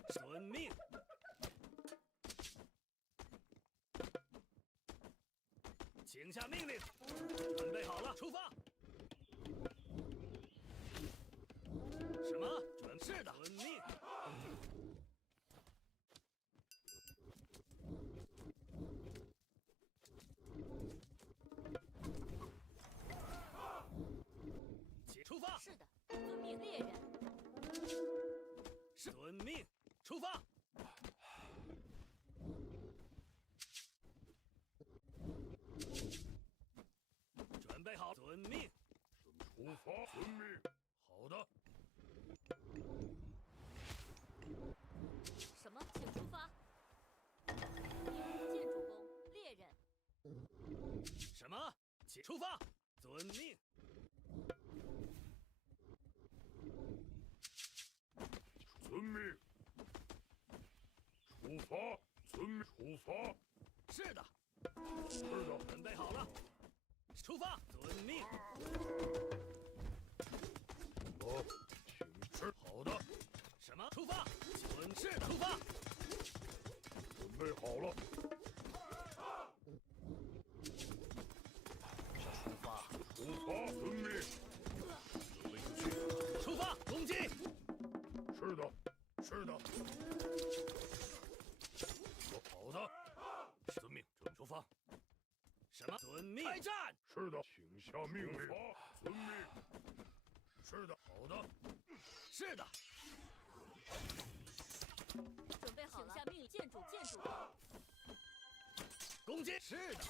遵命。请下命令。准备好了，出发。什么？是的，遵命。出发。是的，遵命，猎人。是遵命，出发。准备好，遵命。出发，遵命。好的。什么？请出发。建筑工，猎人。什么？请出发，遵命。遵命。出发，遵命。出发。是的。是的。准备好了，出发，遵命。请示。好的。什么？出发，是的，出发。准备好了。出发。出发，遵命。准备出去。出发，攻击。是的，是的。好的。遵命，准出发。什么？遵命。开战。是的，请下命令。遵命。是的，好的。是的。准备好了，请下命令。建筑工。攻击。是的。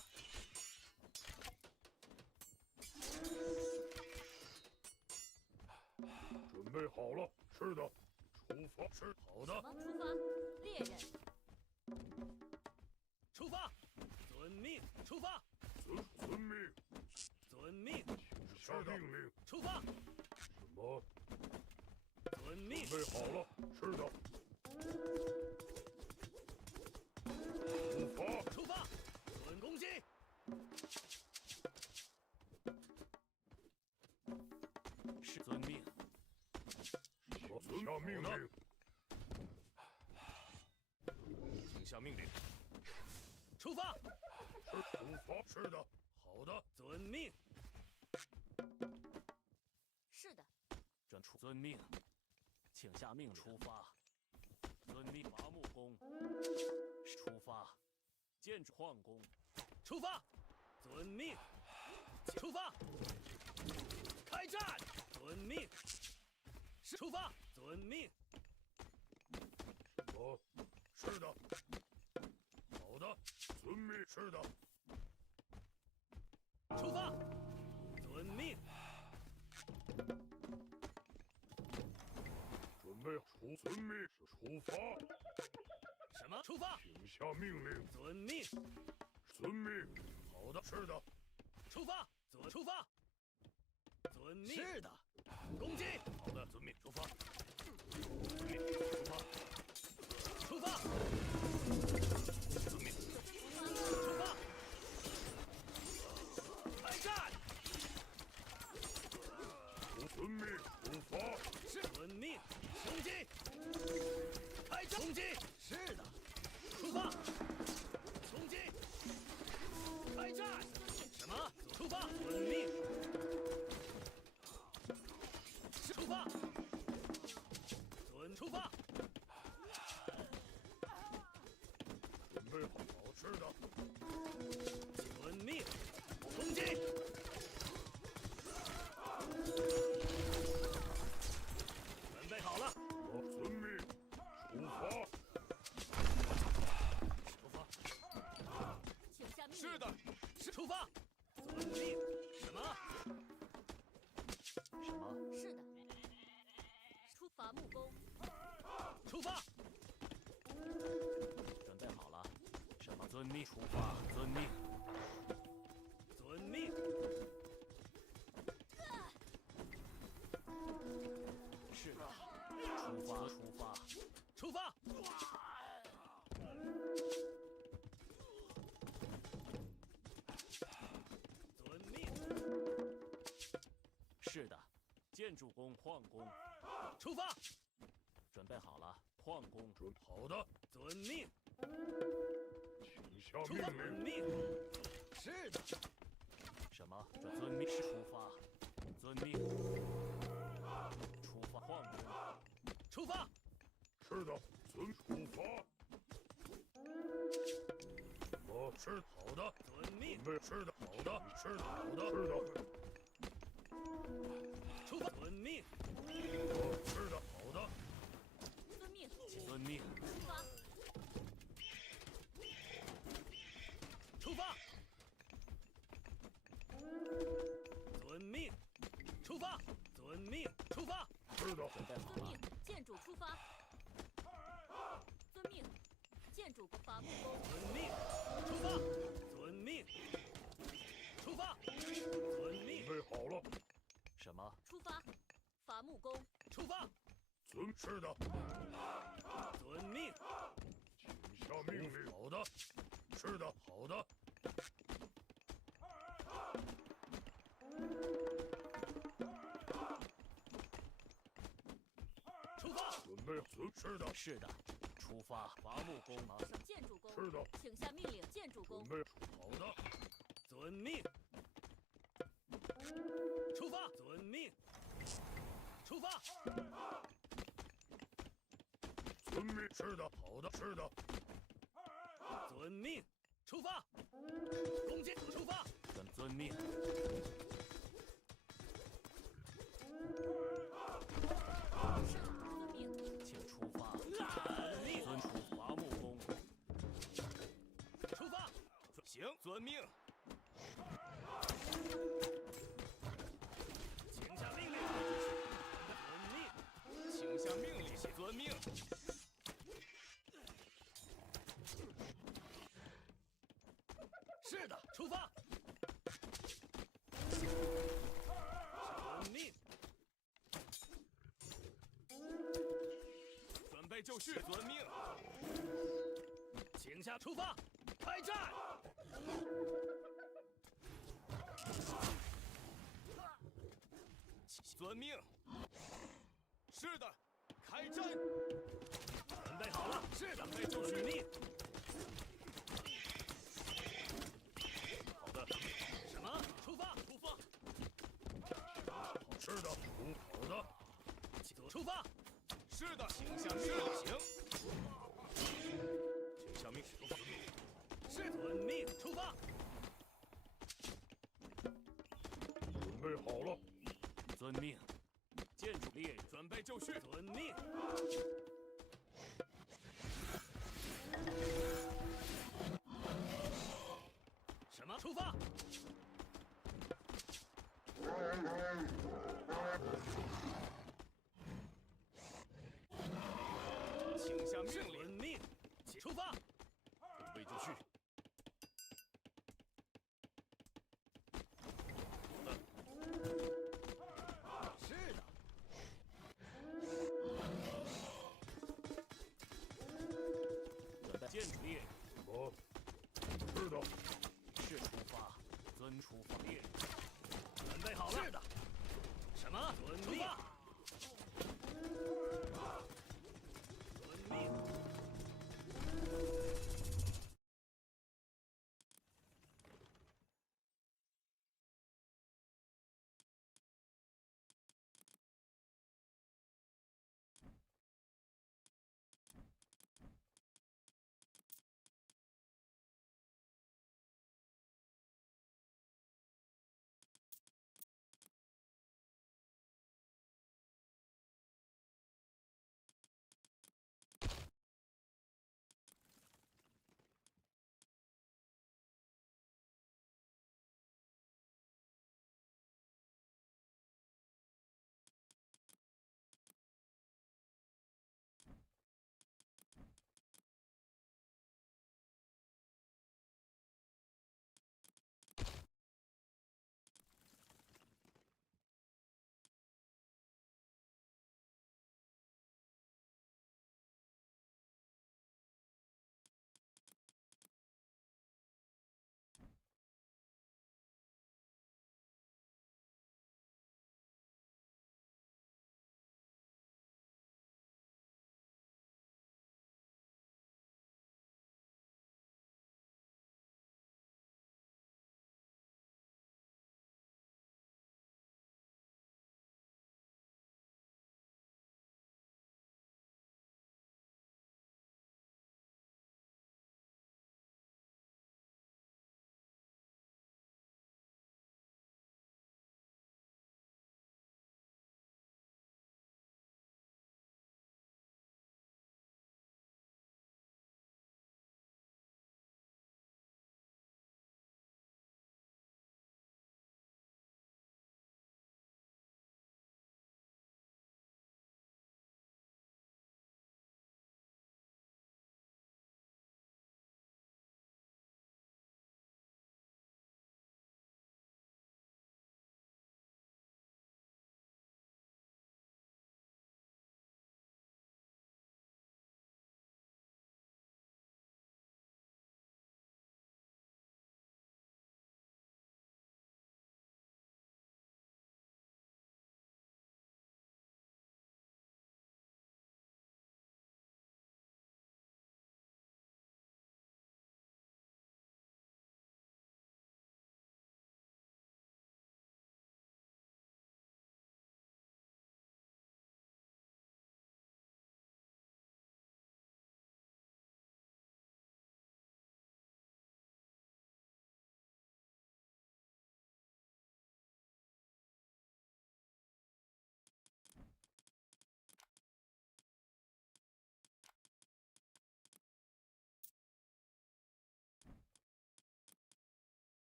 准备好了。是的，出发。是好的。什么？出发，猎人。出发，遵命。出发，遵命。遵命。请下命令。出发。什么？遵命。准备好了。是的。出发。出发，准攻击。是遵命。请下命令。请下命令。出发。出发。是的。好的，遵命。是的。遵命，请下命令。出发。遵命。伐木工。出发。建筑矿工。出发。遵命。出发。开战。遵命。出发。遵命。是的。好的。遵命。是的。出发。遵命。准备遵命。出发。什么？出发。请下命令。遵命。遵命。好的。是的。出发。出发。遵命。是的。攻击。好的，遵命。出发。遵命。出发。出发。遵命。出发。开战。遵命。出发。是遵命。攻击。开战。攻击。是的。出发。攻击。开战。什么？出发。遵命。出发。出发。准备好。是的。遵命。攻击。准备好了。遵命。出发。出发。请下命令。是的。是出发。遵命。什么？什么？是的。出伐木工。出发。准备好了。什么？遵命。出发。遵命。遵命。是的。出发。出发。出发。遵命。是的。建筑工、矿工。出发。准备好了。矿工。好的，遵命。请下出发。命令。命。是的。什么？遵命。出发。遵命。出发。矿工。出发。是的，遵出发。我是好的，遵命。是的，好的，是的，好的，是的。出发。遵命。是的，好的。遵命。遵命。出发。出发。遵命。出发。遵命。出发。是的。遵命。建筑出发。遵命。建筑伐木工。遵命。出发。遵命。出发。遵命。准备好了。什么？出发。伐木工。出发。是的。遵命。请下命令。好的。是的，好的。出发。准备是的。是的。出发。伐木工吗？建筑工。是的。请下命令。建筑工。准备好的。遵命。出发。遵命。出发。遵命。是的，好的，是的。遵命。出发。攻击。出发。遵命。是遵命。请出发。遵命。遵出伐木工。出发。行，遵命。请下命令。遵命。请下命令。遵命。是的，出发。遵命。准备就绪。遵命。请下出发，开战。遵命。是的，开战。准备好了。是的，准备就绪。遵命。好的。什么？出发。出发。是的，好的。出发。是的，请下命令。行。请下命令。出发。是遵命。出发。准备好了。遵命。建筑猎人准备就绪。遵命。什么？出发。请下命令。遵命。出发。准备就绪。是的。准备建筑猎人。我。是的。是出发。遵出发。猎人。准备好了。是的。什么？遵命。遵命。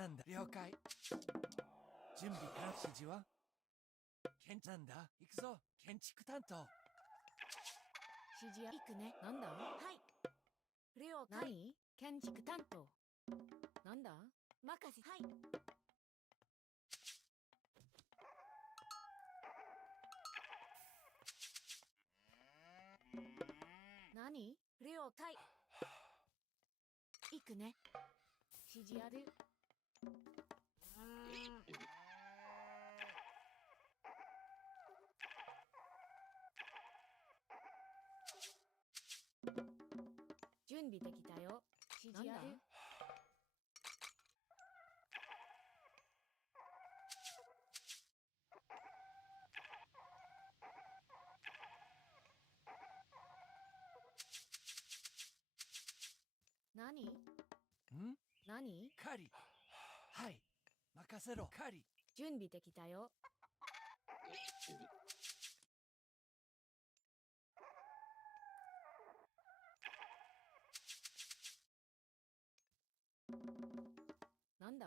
なんだ了解。準備完。指示はなんだ行くぞ。建築担当。指示や行くね。なんだ。はい了解。何建築担当。なんだ任せ。はい。何了解。行くね。指示ある。準備できたよ。指示ある。何？何？カリ。はい。任せろ。カリ。準備できたよ。なんだ？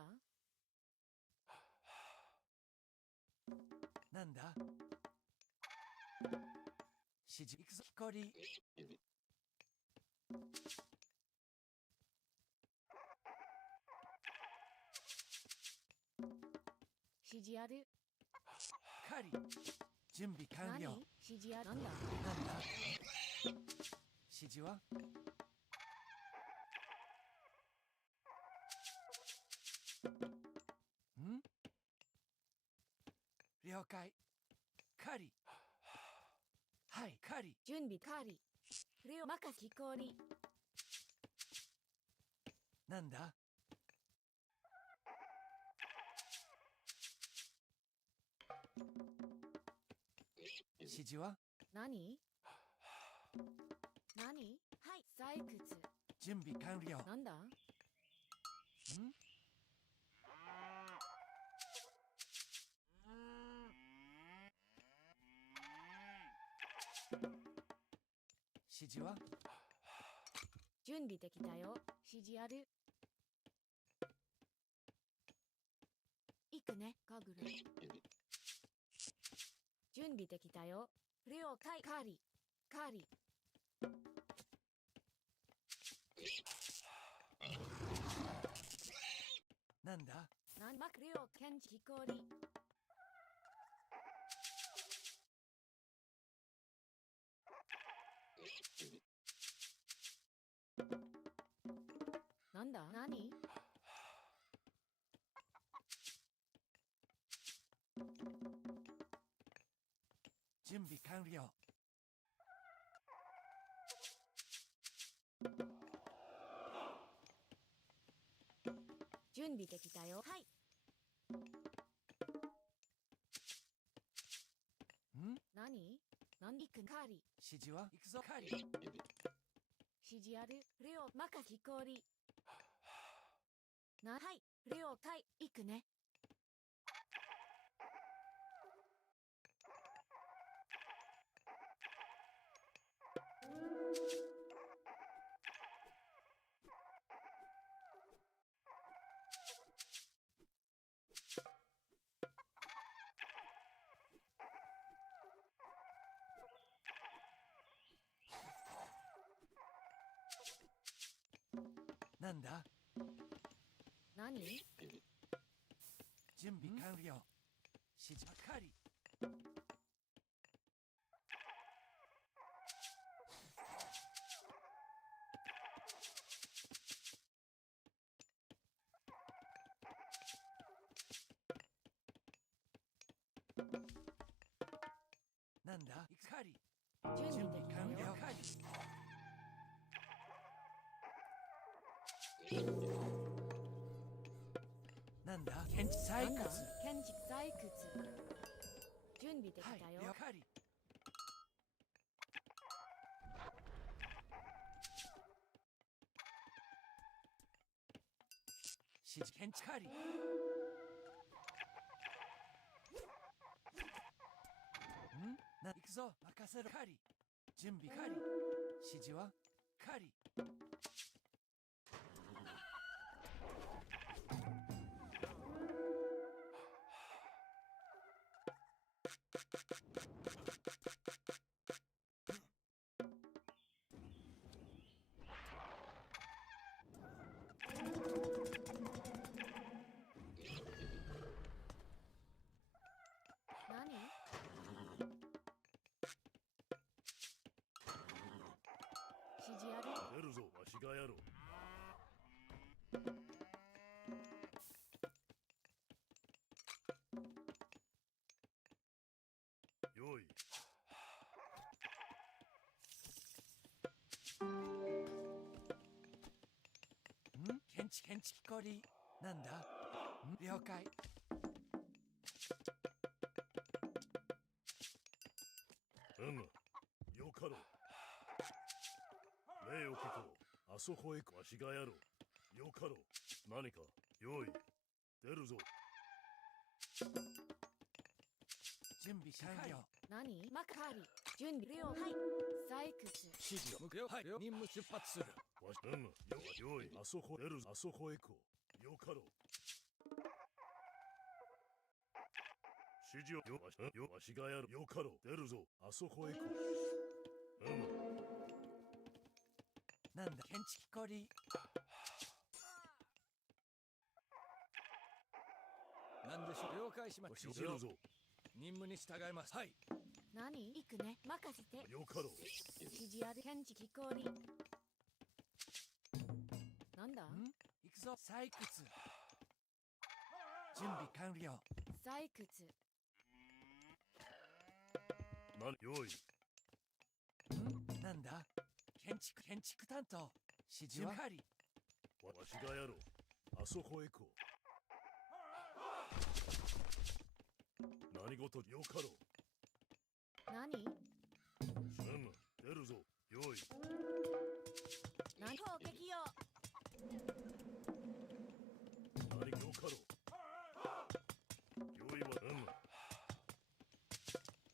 なんだ？指示行くぞ。コリ。指示ある。カリ。準備完了。何？指示ある。なんだ？なんだ？指示は了解。カリ。はい、カリ。準備カリ。レオ任せ。木こり。なんだ？指示は何？何？はい、採掘。準備完了。なんだ？指示は準備できたよ。指示ある。行くね、かぐる。準備できたよ。了解。カリ。カリ。なんだ？なんまくれよ、ケンチキコリ。なんだ？何？準備完了。準備できたよ。はい。何？何行くカリ。指示は行くぞ。カリ。指示ある。レオ任せ。木こり。はい。了解。行くね。なんだ？何？準備完了。指示ばかり。なんだ？カリ。準備できたよ。準備完了。カリ。なんだ？建築採掘。建築採掘。準備できたよ。はい、カリ。指示建築カリ。行くぞ。任せろ。カリ。準備カリ。指示はカリ。しがやろう。よい。検知きこりなんだ了解。よかろう。礼を聞こう。あそこへわしがやろう。よかろう。何か用意出るぞ。準備完了。何マカーリ準備了。はい採掘指示を向くよ。はい任務出発する。わし用意あそこ出るぞ。あそこへこう。よかろう。指示をわしがやる。よかろう。出るぞ。あそこへこう。なんだ検知きこり。なんでしょう。了解しました。出るぞ。任務に従います。はい。何行くね任せて。よかろう。指示ある検知きこり。なんだ行くぞ。採掘。準備完了。採掘用意。なんだ建築担当指示はわしがやろう。あそこへこう。何事よかろう。何出るぞ。用意。何攻撃よ。何よかろう。用意は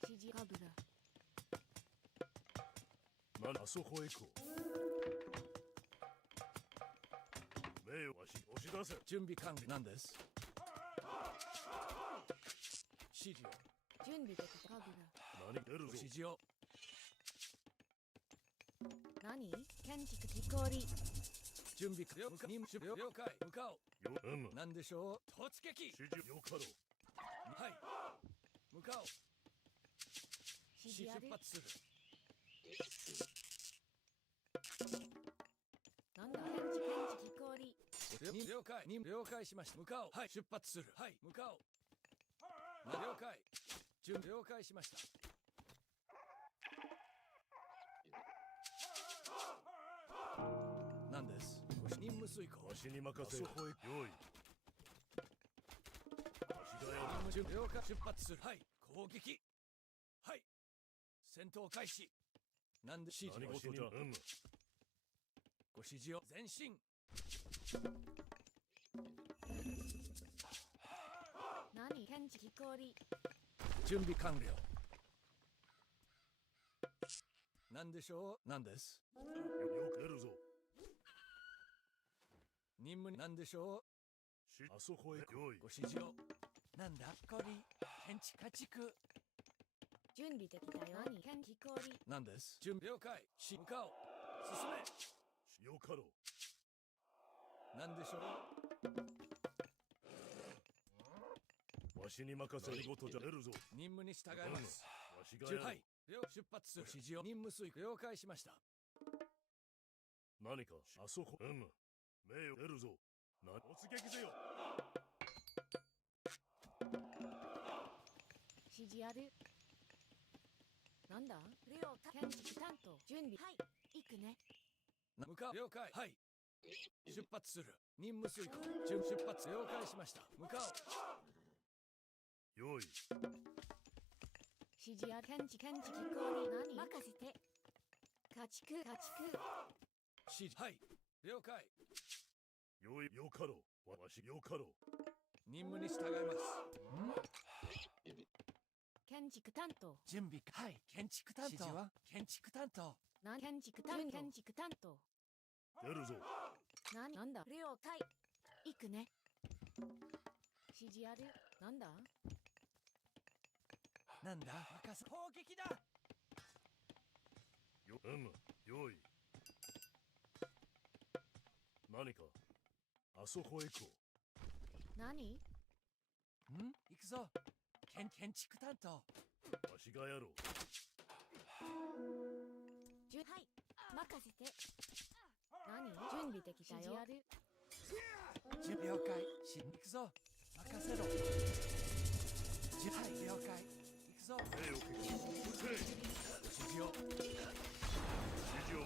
指示カブラ。あそこへこう。命をわし押し出せ。準備完了なんです。指示を。準備できたカブラ。何出るぞ。指示を。何建築きこり。準備了解。任務了解。向かおう。なんでしょう。突撃。指示よかろう。はい。向かおう。指示ある。出発する。なんだ検知きこり。了解しました。向かおう。はい出発する。はい向かおう。了解。準備了解しました。なんです。任務遂行。わしに任せ。あそこへ用意。わしがや任務準備了解。出発する。はい攻撃。はい戦闘開始。なんで指示を。何事じゃ。ご指示を前進。何検知きこり。準備完了。なんでしょう。なんです。よく出るぞ。任務なんでしょう。あそこへ用意。ご指示を。なんだこり建築家畜。準備できたよ。何検知きこり。なんです。準備了解。向かおう。進め。よかろう。なんでしょう。わしに任せ。仕事じゃ。出るぞ。任務に従います。わしがやろう。はい出発する。指示を。任務遂行。了解しました。何かあそこ。命を出るぞ。突撃せよ。指示ある。なんだ了解。建築担当準備。はい行くね。向かう。了解。はい出発する。任務遂行。出発了解しました。向かおう。用意。指示ある。検知きこり。何任せて。家畜。指示。はい了解。用意。よかろう。わしよかろう。任務に従います。建築担当準備。はい建築担当は建築担当。何建築担当出るぞ。なんだ了解。行くね。指示ある。なんだ任せ。攻撃だ。用意。何かあそこへ行こう。何行くぞ。建築担当。わしがやろう。はい任せて。何準備できたよ。準備了解。行くぞ。任せろ。はい、了解。行くぞ。兵を撃破。指示を。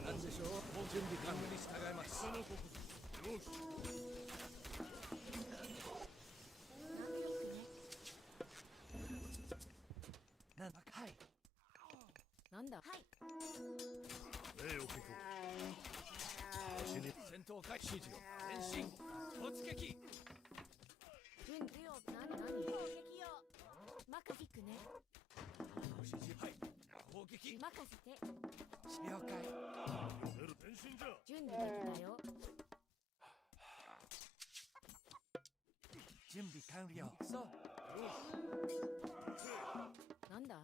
何でしょう。もう準備完了に従います。その国土。よし。はい。なんだ。はい。兵を撃破。戦闘開始。指示を。前進。突撃。準備を。何攻撃よ。任せくね。指示。はい。攻撃。任せて。了解。前進じゃ。準備できたよ。準備完了。行くぞ。なんだ。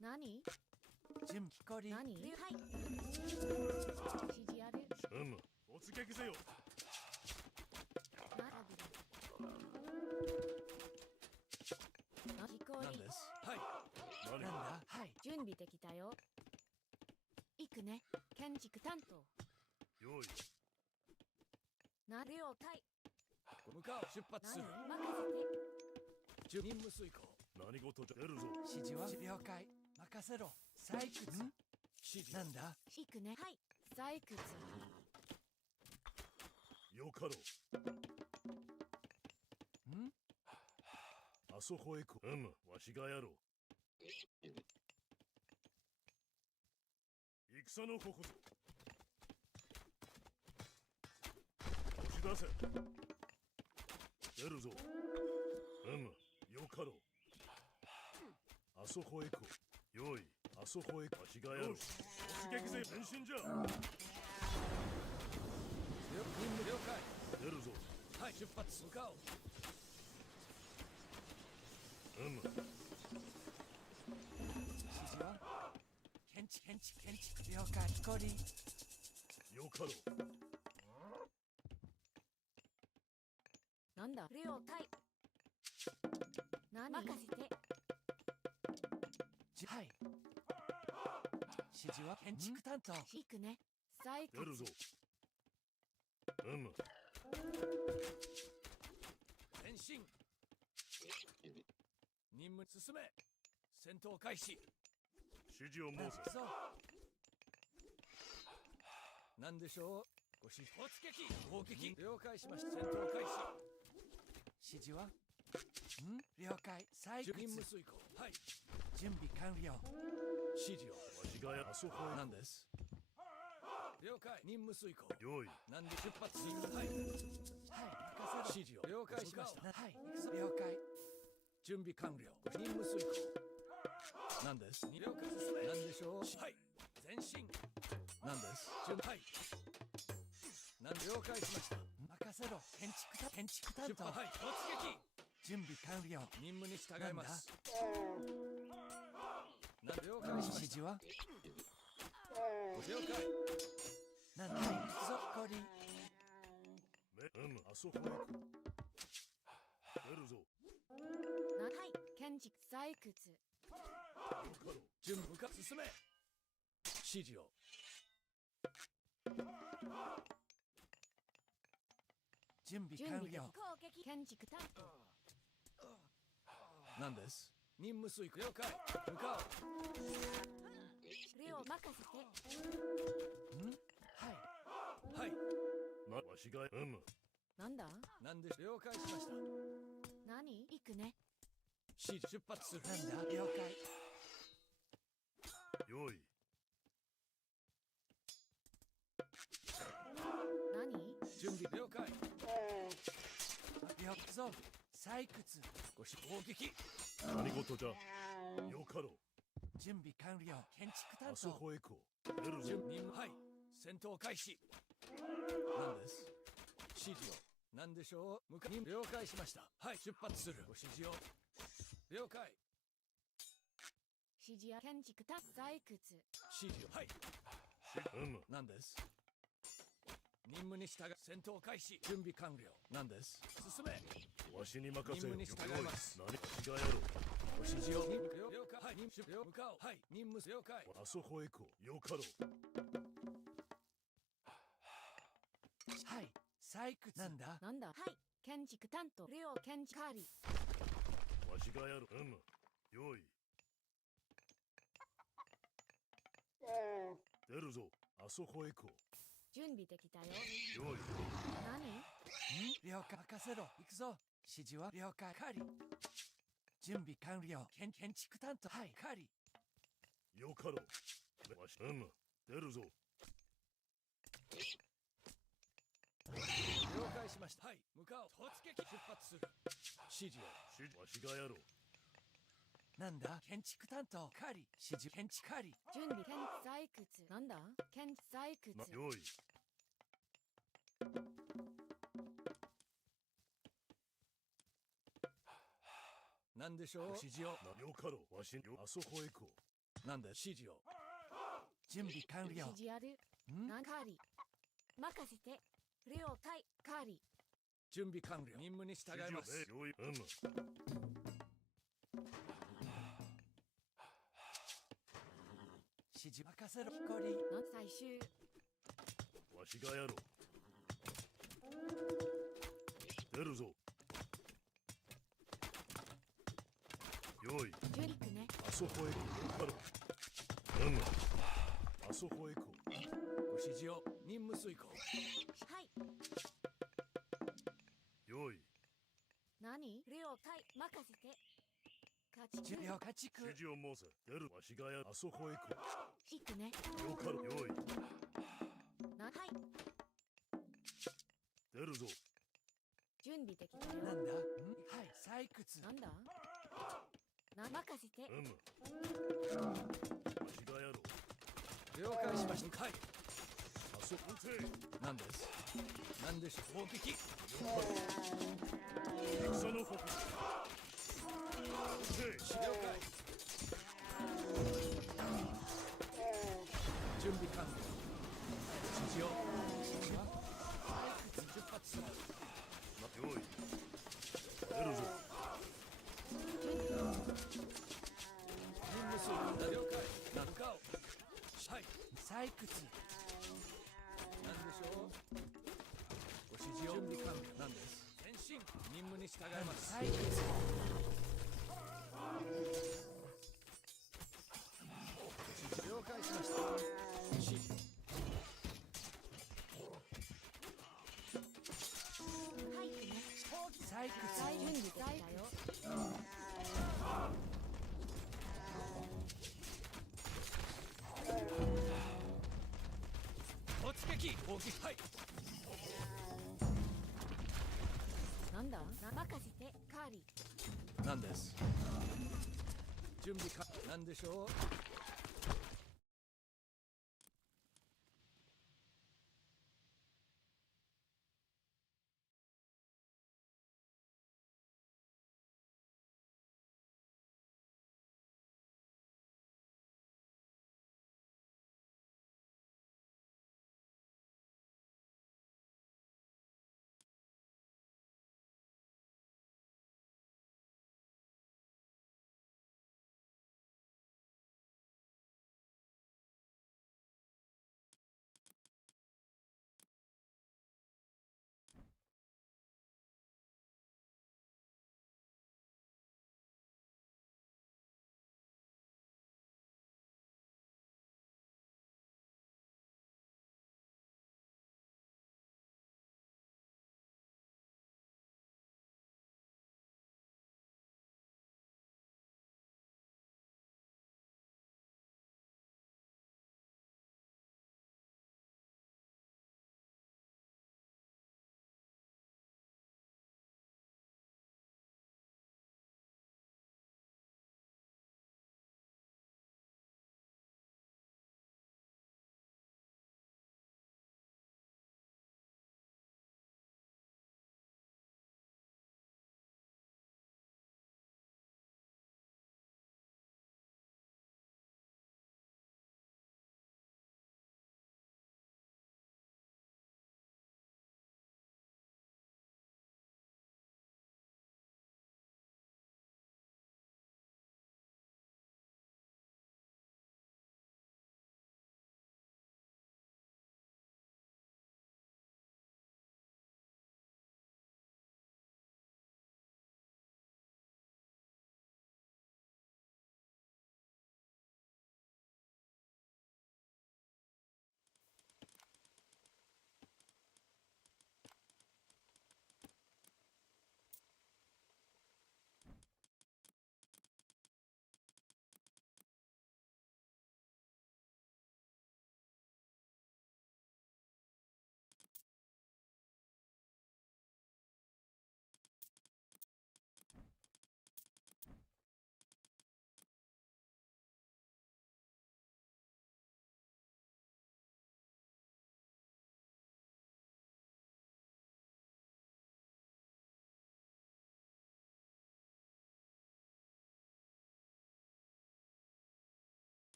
何。準備こり。何。はい。指示ある。突撃せよ。何です。はい。なんだ。はい。準備できたよ。行くね。建築担当。用意。了解。向かう。出発する。任せて。任務遂行。何事じゃ。出るぞ。指示は了解。任せろ。採掘。指示なんだ。行くね。はい。採掘。よかろう。ん？あそこへ行こう。わしがやろう。戦のここぞ。押し出せ。出るぞ。よかろう。あそこへ行こう。よい。あそこへわしがやろう。突撃勢前進じゃ。任務了解。出るぞ。はい、出発向かおう。指示は検知了解。コリよかろう。なんだ。了解。何。任せて。はい。指示は建築担当。行くね。採掘。出るぞ。前進。任務進め。戦闘開始。指示を申せ。何でしょう。ご指示。突撃。攻撃。了解しました。戦闘開始。指示は了解。採掘。任務遂行。はい。準備完了。指示を。わしがや。あそこへ。何です。了解。任務遂行。用意。何で出発。はい。はい。任せろ。指示を。了解しました。はい。行くぞ。了解。準備完了。任務遂行。何です。了解。進め。何でしょう。はい。前進。何です。はい。了解しました。任せろ。建築担当。はい。突撃。準備完了。任務に従います。了解しました。指示は了解。なんだ。はい。行くぞ。コリー。あそこへ行く。出るぞ。はい。建築採掘。準備か進め。指示を。準備完了。攻撃。建築担当。何です。任務遂行。了解。向かおう。任せて。はい。はい。わしがなんだ。なんで了解しました。何。行くね。指示出発する。なんだ。了解。用意。何。準備了解。行くぞ。採掘。ご指攻撃。何事じゃ。よかろう。準備完了。建築担当。あそこへ行こう。出るぞ。はい。戦闘開始。何です。指示を。何でしょう。了解しました。はい。出発する。ご指示を。了解。指示や建築担当。採掘。指示を。はい。何です。任務に従い。戦闘開始。準備完了。何です。進め。わしに任せよ。任務に従います。何かがやろう。ご指示を。了解。はい。任向かおう。はい、任務了解。あそこへ行こう。よかろう。はい、採掘。なんだなんだ。はい。建築担当レオ建築カーリわしがやる。よい。出るぞ。あそこへ行こ準備できたよ。う。よい。何？了解。任せろ。行くぞ。指示は了解。カーリ。準備完了。建築担当。はい、カーリ。よかろう。わし、出るぞ。了解しました。はい、向かおう。突撃。出発する。指示を。わしがやろう。なんだ建築担当。カーリ。指示。建築カーリ。準備建採掘。なんだ建採掘。よい。なんでしょう。指示を。よかろう。わしよ、あそこへ行こなんだ指示を。準備完了。指示ある。なんカーリ。任せて。レオ対カーリ。準備完了。任務に従います。よい。指示任せろ。ヒコリ。なん最終。わしがやろう。出るぞ。よい。準備くね。あそこへ行こう。よかろう。あそこへ行こう。ご指示を。任務遂行。はい。よい。何レオ対任せて。家畜。了家畜。指示を申せ。出る。わしがやる。あそこへ行こ行くね。う。よかろう。よい。はい。出るぞ。準備できたよ。なんだはい、採掘。なんだ任せて。わしがやろう。了解しました。はい。あそこへ。なんです。なんでしょう。砲撃。戦の刻。了解。準備完了。指示を。指示は採掘。出発する。よい。出るぞ。任務遂行。了解。向かおう。はい。採掘。なんでしょう。ご指示を。準備完了。なんです。前進。任務に従います。採掘。了解しました。指示。はいね。採掘。準備できたよ。突撃。砲撃。はい。なんだ任せてカーリ。なんです。準備か。なんでしょう。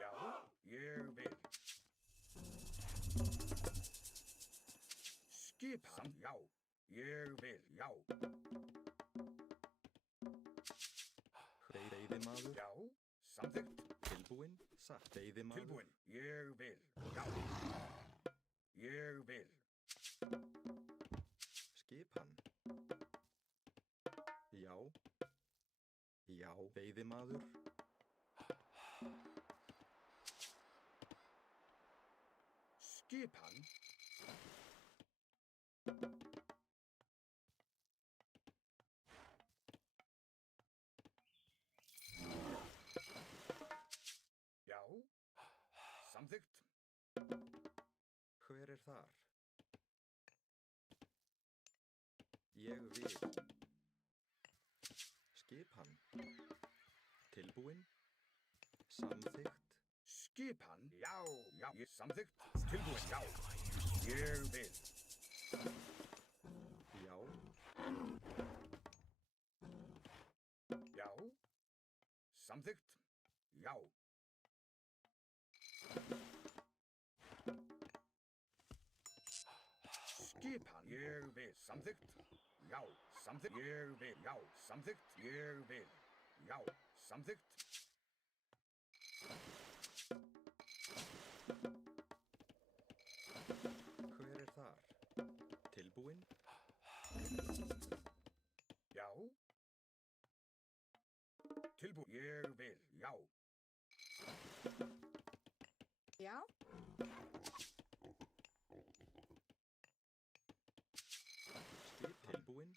Já, ég vil. Skipan, já, ég vil, já. Veiðimaður. Já, samþykkt. Tilbúinn. Satt. Veiðimaður. Tilbúinn. Ég vil, já. Ég vil. Skipan. Já. Já. Veiðimaður. Skipan. Já, samþykkt. Hver er þar? Ég vil. Skipan. Tilbúinn. Samþykkt. Skipan, já, já, ég samþykkt. Tilbúinn, já. Ég vil. Já. Já. Samþykkt, já. Skipan, ég vil. Samþykkt, já. Samþykkt, ég vil, já. Samþykkt, ég vil, já. Samþykkt. Hver er þar? Tilbúinn. Já. Tilbúinn, ég vil, já. Já. Skip tilbúinn.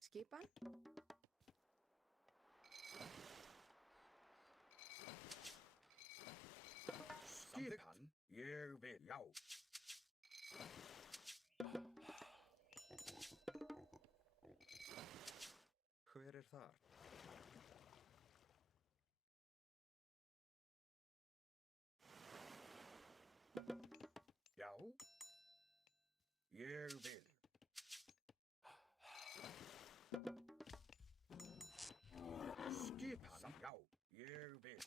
Skipan. Skipan, ég vil, já. Hver er þar? Já. Ég vil. Skipan, já. Ég vil.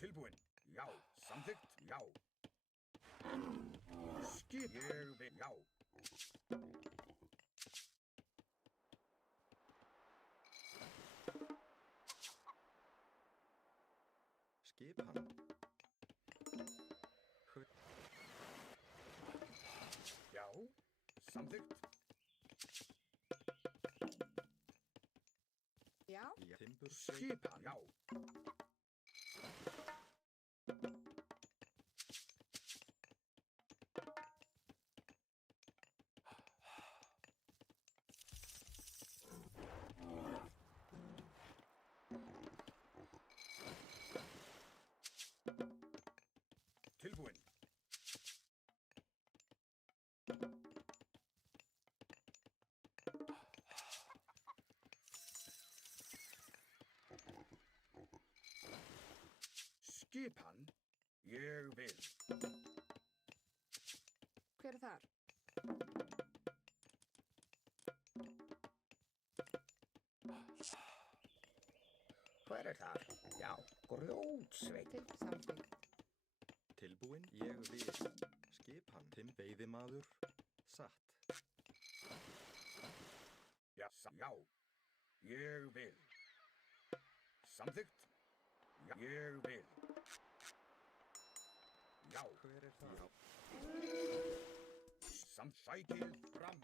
Tilbúinn, já. Samþykkt, já. Skip, ég vil, já. Skipan. Já. Samþykkt. Já. Timbursveit. Skipan, já. Tilbúinn. Skipan, ég vil. Hver er þar? Hver er þar? Já, grjótsveit. Samþykkt. Tilbúinn. Ég vil. Skipan. Veiðimaður. Satt. Já, já. Ég vil. Samþykkt. Já, ég vil. Já. Hver er það? Já. Sækið fram.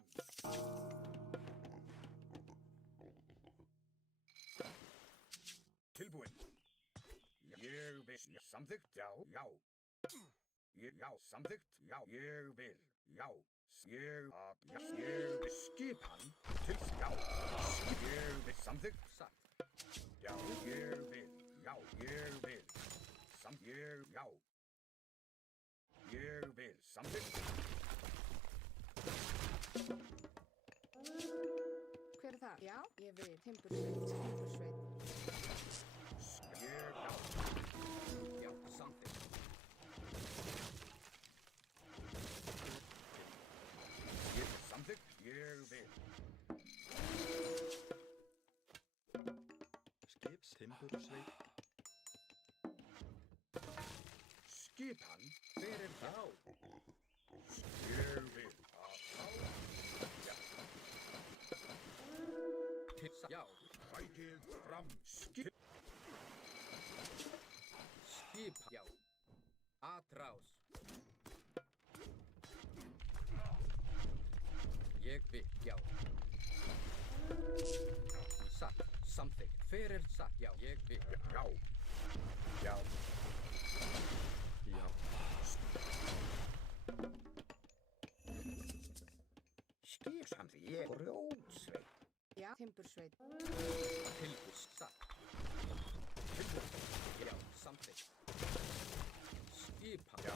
Tilbúinn. Ég vil. Samþykkt, já, já. Já, samþykkt, já, ég vil. Já, ég vil. Skipan. Til, já. Ég vil. Samþykkt, satt. Já, ég vil. Já, ég vil. Já. Ég vil. Samþykkt. Ég vil. Timbursveit. Timbursveit. Ég, já. Já, samþykkt. Ég er samþykkt. Ég vil. Skips timbursveit. Skipan. Hver er það? Ég vil. Já. Já. Fætið fram. Skip. Skip. Já. Atrás. Ég vil. Já. Satt. Samþykkt. Hver er satt? Já. Ég vil. Já. Já. Já. Skip samþykkt. Ég er grjótsveit. Já. Timbursveit. Tilbúð. Satt. Tilbúð. Já. Samþykkt. Skipan. Já.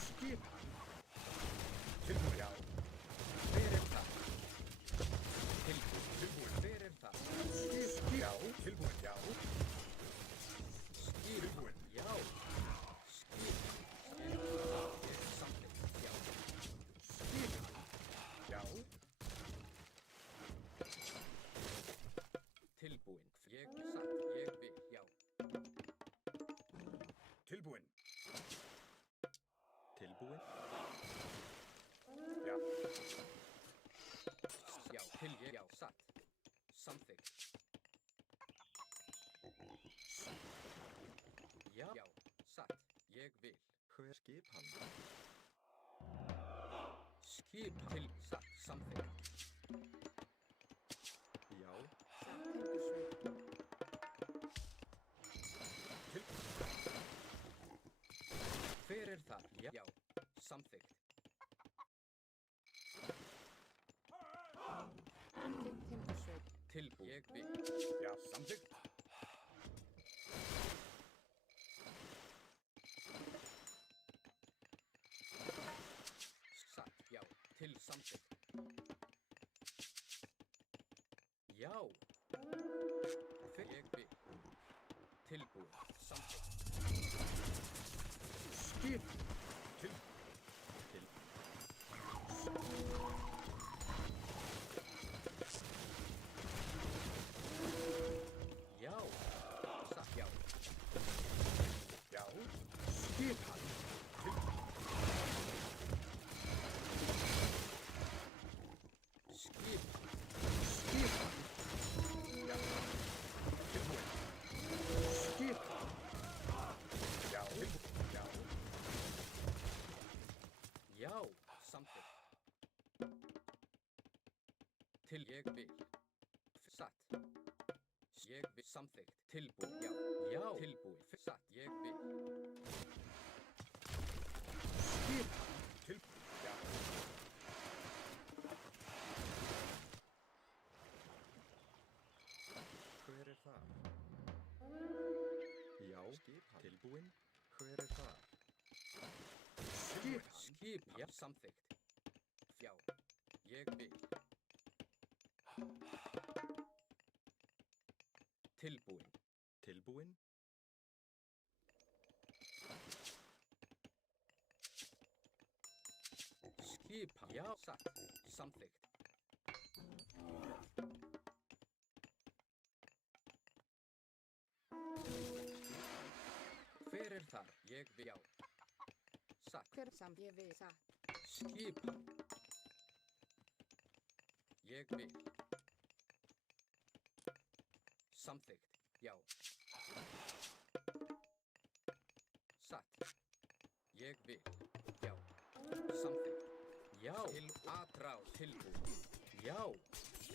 Skipan. Tilbúið. Já. Hver er það? Tilbúð. Tilbúð. Hver er það? Skip. Já. Tilbúið. Já. Skip. Tilbúið. Já. Skip. Ég er samþykkt. Já. Skipan. Já. Tilbúin. Ég satt. Ég vil. Já. Tilbúin. Tilbúin. Já. Já. Til ég. Já. Satt. Samþykkt. Já. Já. Satt. Ég vil. Hver skipan? Skip til satt. Samþykkt. Já. Satt. Timbursveit. Hver er það? Já. Já. Samþykkt. Timbursveit. Tilbúin. Ég vil. Já. Samþykkt. Satt. Já. Til samþykkt. Já. Hver ég vil. Tilbúin. Samþykkt. Skip. Til. Já. Satt. Já. Já. Skipan. Til. Skip. Skipan. Já. Tilbúin. Skipan. Já. Tilbúin. Já. Já. Samþykkt. Til ég vil. Satt. Ég vil. Samþykkt. Tilbúin. Já. Já. Tilbúin. Satt. Ég vil. Skipan. Til. Já. Hver er það? Já. Skipan. Tilbúin. Hver er það? Skipan. Skip. Já. Samþykkt. Já. Ég vil. Tilbúin. Tilbúin. Skipan. Já. Satt. Samþykkt. Hver er það? Ég vil. Já. Satt. Hver samt. Ég vil. Satt. Skipan. Ég vil. Samþykkt. Já. Satt. Ég vil. Já. Samþykkt. Já. Til atrás. Tilbúin. Já.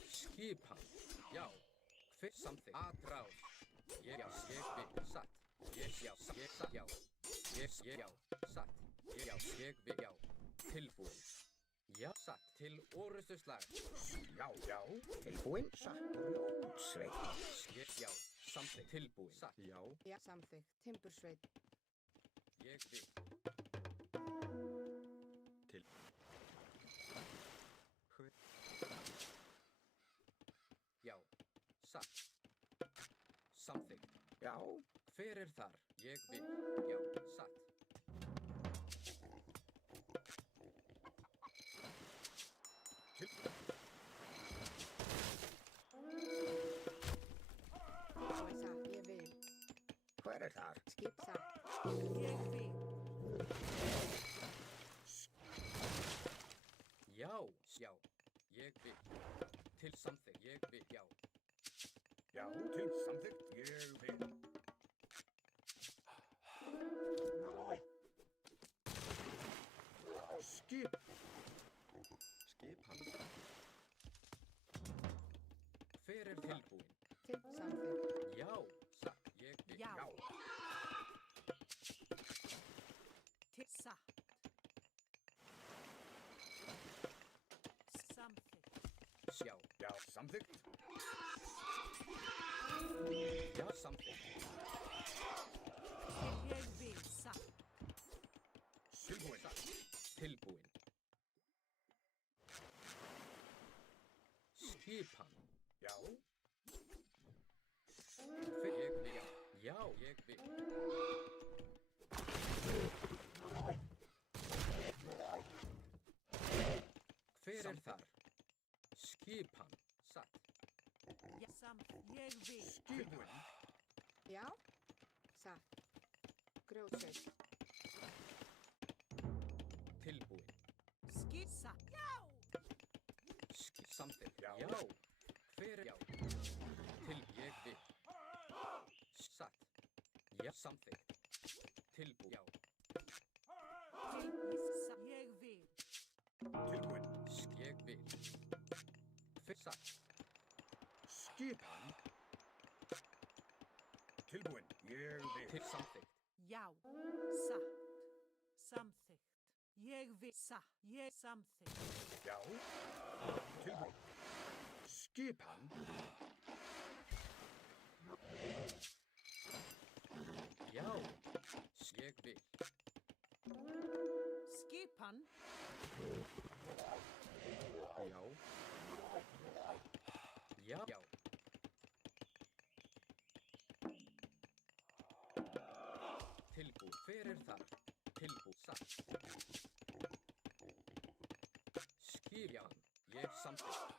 Skipan. Já. Hver samþykkt. Atrás. Ég. Já. Ég vil. Satt. Ég. Já. Ég. Satt. Já. Ég. Já. Satt. Ég. Já. Ég vil. Já. Tilbúin. Já. Satt. Til orustuslag. Já. Já. Tilbúin. Satt. Grjótsveit. Ég. Já. Samþykkt. Tilbúin. Satt. Já. Já. Samþykkt. Timbursveit. Ég vil. Til. Hver. Já. satt. Samþykkt. Já. Hver er þar? Ég vil. Já, satt. Ég vil. Hver er þar? Skip satt. Ég vil. Já, já. Ég vil. Til samþykkt. Ég vil. Já. Já, til samþykkt. Ég vil. Skip. Skipan. Hver er tilbúin? Til samþykkt. Já, satt. Ég vil. Já. Já. Til satt. Samþykkt. Sjá. Já, samþykkt. Já, samþykkt. Ég vil. Satt. Tilbúin. Tilbúin. Skipan. Já. Ég vil. Já, ég vil. Hver er þar? Skipan. Satt. Ja, samþykkt. Ég vil. Tilbúin. Já. Satt. Grjótsveit. Tilbúin. Skip satt. Já. Samþykkt. Já. Já. Hver er já? Til ég vil. Satt. Já, samþykkt. Tilbúin. Já. Ég vil. Tilbúin. Ég vil. Satt. Skipan. Tilbúin. Ég vil. Til samþykkt. Já. Satt. Samþykkt. Ég vil. Satt. Ég samþykkt. Já. Tilbúin. Skipan. Já. Ég vil. Skipan. Já. Já. Já. Tilbúin. Hver er þar? Tilbúin. Satt. Skipan. Ég samþykkt.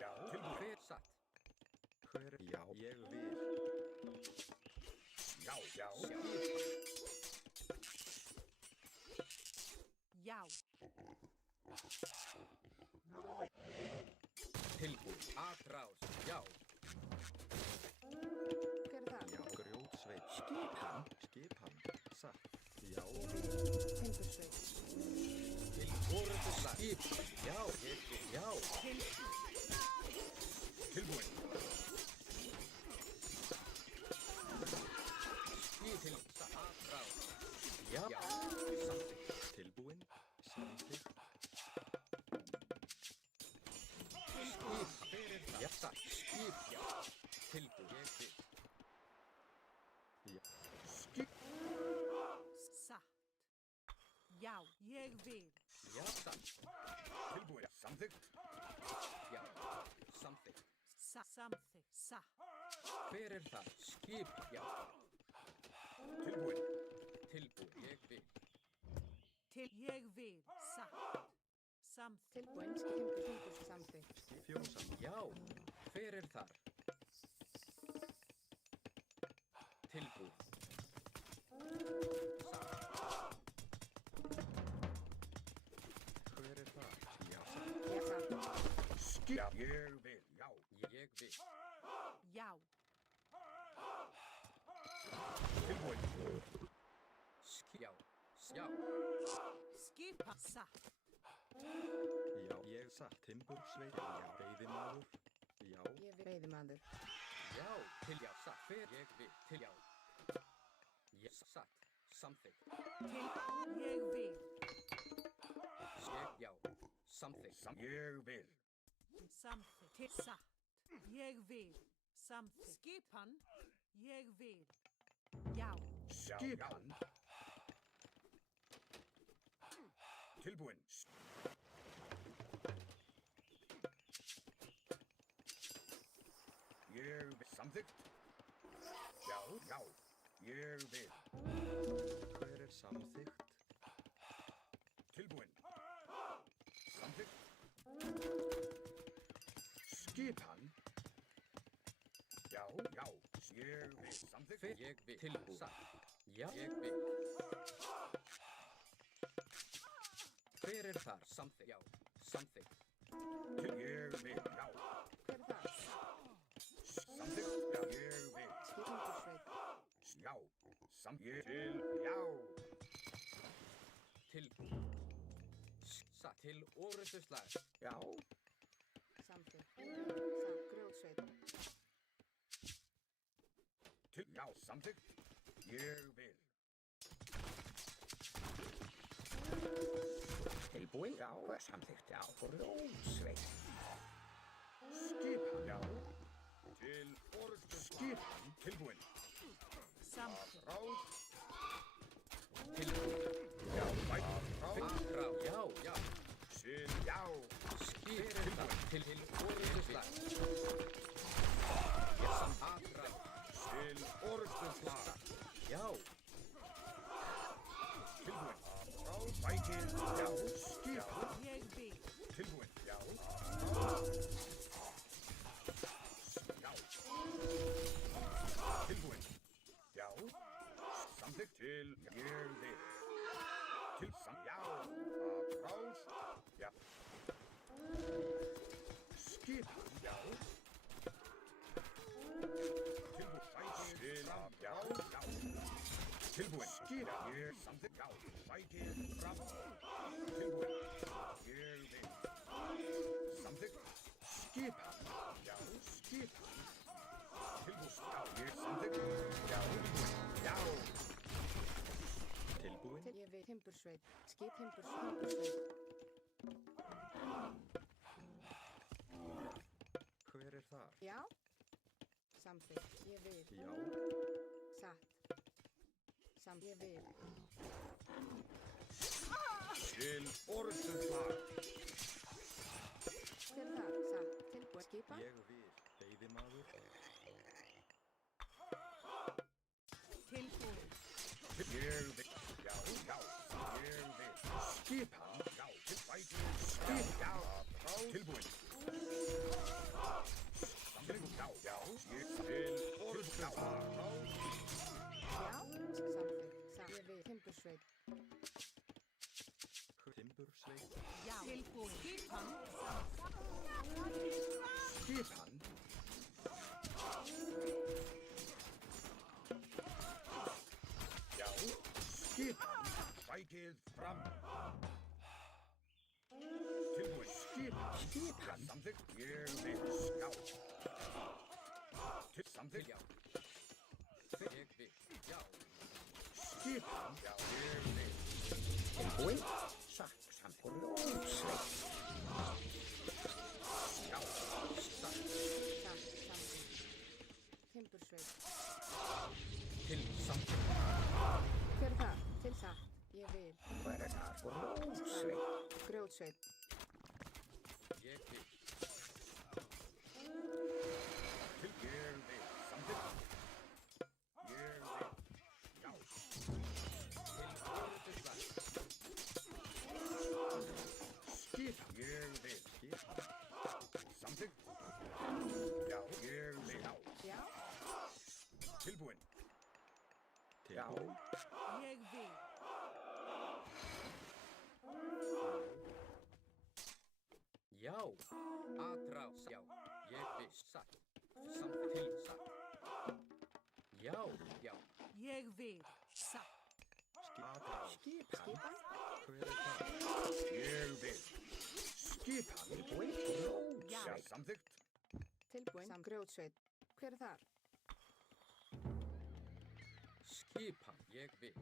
Já. Tilbúin. Hver satt? Hver er já. Ég vil. Já. Já. Já. Tilbúin. Atrás. Já. Hver er það? Já. Grjótsveit. Skipan. Skipan. Satt. Já. Timbursveit. Til orðu skip. Já. Ég vil. Já. Tilbúin. Skip til atrás. Já. Já. Samþykkt. Tilbúin. Samþykkt. Skip. Hver er það? Já. Satt. Skip. Já. Tilbúin. Ég vil. Já. Skip. Satt. Já. Ég vil. Já. Satt. Tilbúin. Samþykkt. Já. Samþykkt. Samþykkt. Satt. Hver er það? Skip. Já. Tilbúin. Tilbúin. Ég vil. Til ég vil. Satt. Samþykkt. Tilbúin. Timburs samþykkt. Fjósamann. Já. Hver er þar? Tilbúin. Hver er það? Já. Ég satt. Skip. Já. Ég vil. Já. Ég vil. Já. Tilbúin. Já. Já. Skipa. Satt. Já. Ég satt. Timbursveit. Já. Veiðimaður. Já. Ég vil. Veiðimaður. Já. Til já. Satt. Hver ég vil. Til já. Ég satt. Samþykkt. Til ég vil. Ég já. Samþykkt. Ég vil. Samþykkt. Satt. Ég vil. Samþykkt. Skipan. Ég vil. Já. Skipan. Tilbúin. Ég vil. Samþykkt. Já, já. Ég vil. Hver samþykkt? Tilbúin. Samþykkt. Skipan. Já, já. Ég vil. Samþykkt. Ég vil. Tilbúin. Satt. Já. Ég vil. Hver þar? Samþykkt. Já. Samþykkt. Ég vil. Já. Hver þar? Samþykkt. Já, ég vil. Skipingursveit. Já. Ég til. Já. Tilbúin. Satt. Til orrustuslag. Já. Samþykkt. Satt. Grjótsveit. Til. Já. Samþykkt. Ég vil. Tilbúin. Já. Samþykkt. Já. Grjótsveit. Skipan. Já. Til orrustu. Skipan. Tilbúin. Samþykkt. Ráð. Tilbúin. Já. Ráð. Ráð. Já, já. Til. Já. Skipan. Til orrustuslag. Ég samþykkt. Ráð. Til orrustu slag. Já. Tilbúin. Ráð. Bækið. Já. Skipan. Ég vil. Tilbúin. Já. Já. Tilbúin. Já. Samþykkt til ég vil. Til já. Ráð. Já. Skipan. Já. Tilbúin. Bækið. Til já. Já. Tilbúin. Skipan. Ég samþykkt. Já. Bækið. Fram. Tilbúin. Ég vil. Samþykkt. Skipan. Já. Skipan. Tilbúin. Já. Ég samþykkt. Já. Tilbúin. Já. Tilbúin. Ég vil. Timbursveit. Skip timbursveit. Hver þar? Já. Samþykkt. Ég vil. Já. Satt. Ég vil. Til orrustu slag. Hver þar? Satt. Tilbúin. Skipan. Ég vil. Veiðimaður. Tilbúin. Ég vil. Já. Já. Ég vil. Skipan. Já. Til bækið. Skipan. Já. Tilbúin. Samþykkt. Já. Já. Ég til orrustu slag. Já. Samþykkt. Satt. Ég vil. Timbursveit. Timbursveit. Já. Tilbúin. Skipan. Skipan. Já. Skipan. Bækið fram. Tilbúin. Skipan. Skipan. Samþykkt. Ég vil. Já. Til samþykkt. Já. Ég vil. Já. Skipan. Já. Ég vil. Tilbúin. Satt. Samþykkt. Grjótsveit. Já. Satt. Satt. Samþykkt. Timbursveit. Til samþykkt. Hver þar? Til satt. Ég vil. Hver er það? Grjótsveit. Grjótsveit. Ég vil. Til ég vil. Samþykkt. Ég vil. Já. Til orrustuslag. Skipan. Ég vil. Skipan. Samþykkt. Já. Ég vil. Já. Já. Tilbúin. Já. Ég vil. Já. Atrás. Já. Ég vil. Satt. Samþykkt. Til satt. Já. Já. Ég vil. Satt. Skipan. Skipan. Hver þar? Ég vil. Skipan. Tilbúin. Grjótsveit. Já. Samþykkt. Tilbúin. Grjótsveit. Hver er þar? Skipan. Ég vil.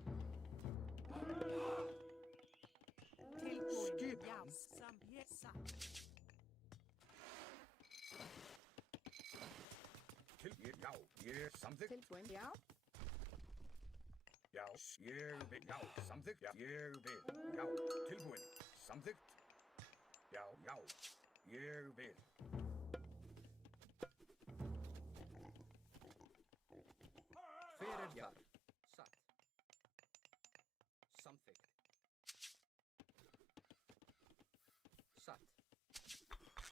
Tilbúin. Skipan. Já. Ég satt. Ég samþykkt. Tilbúin, já. Já, ég vil. Já, samþykkt. Já, ég vil. Já, tilbúin. Samþykkt. Já, já, ég vil. Hver er þar?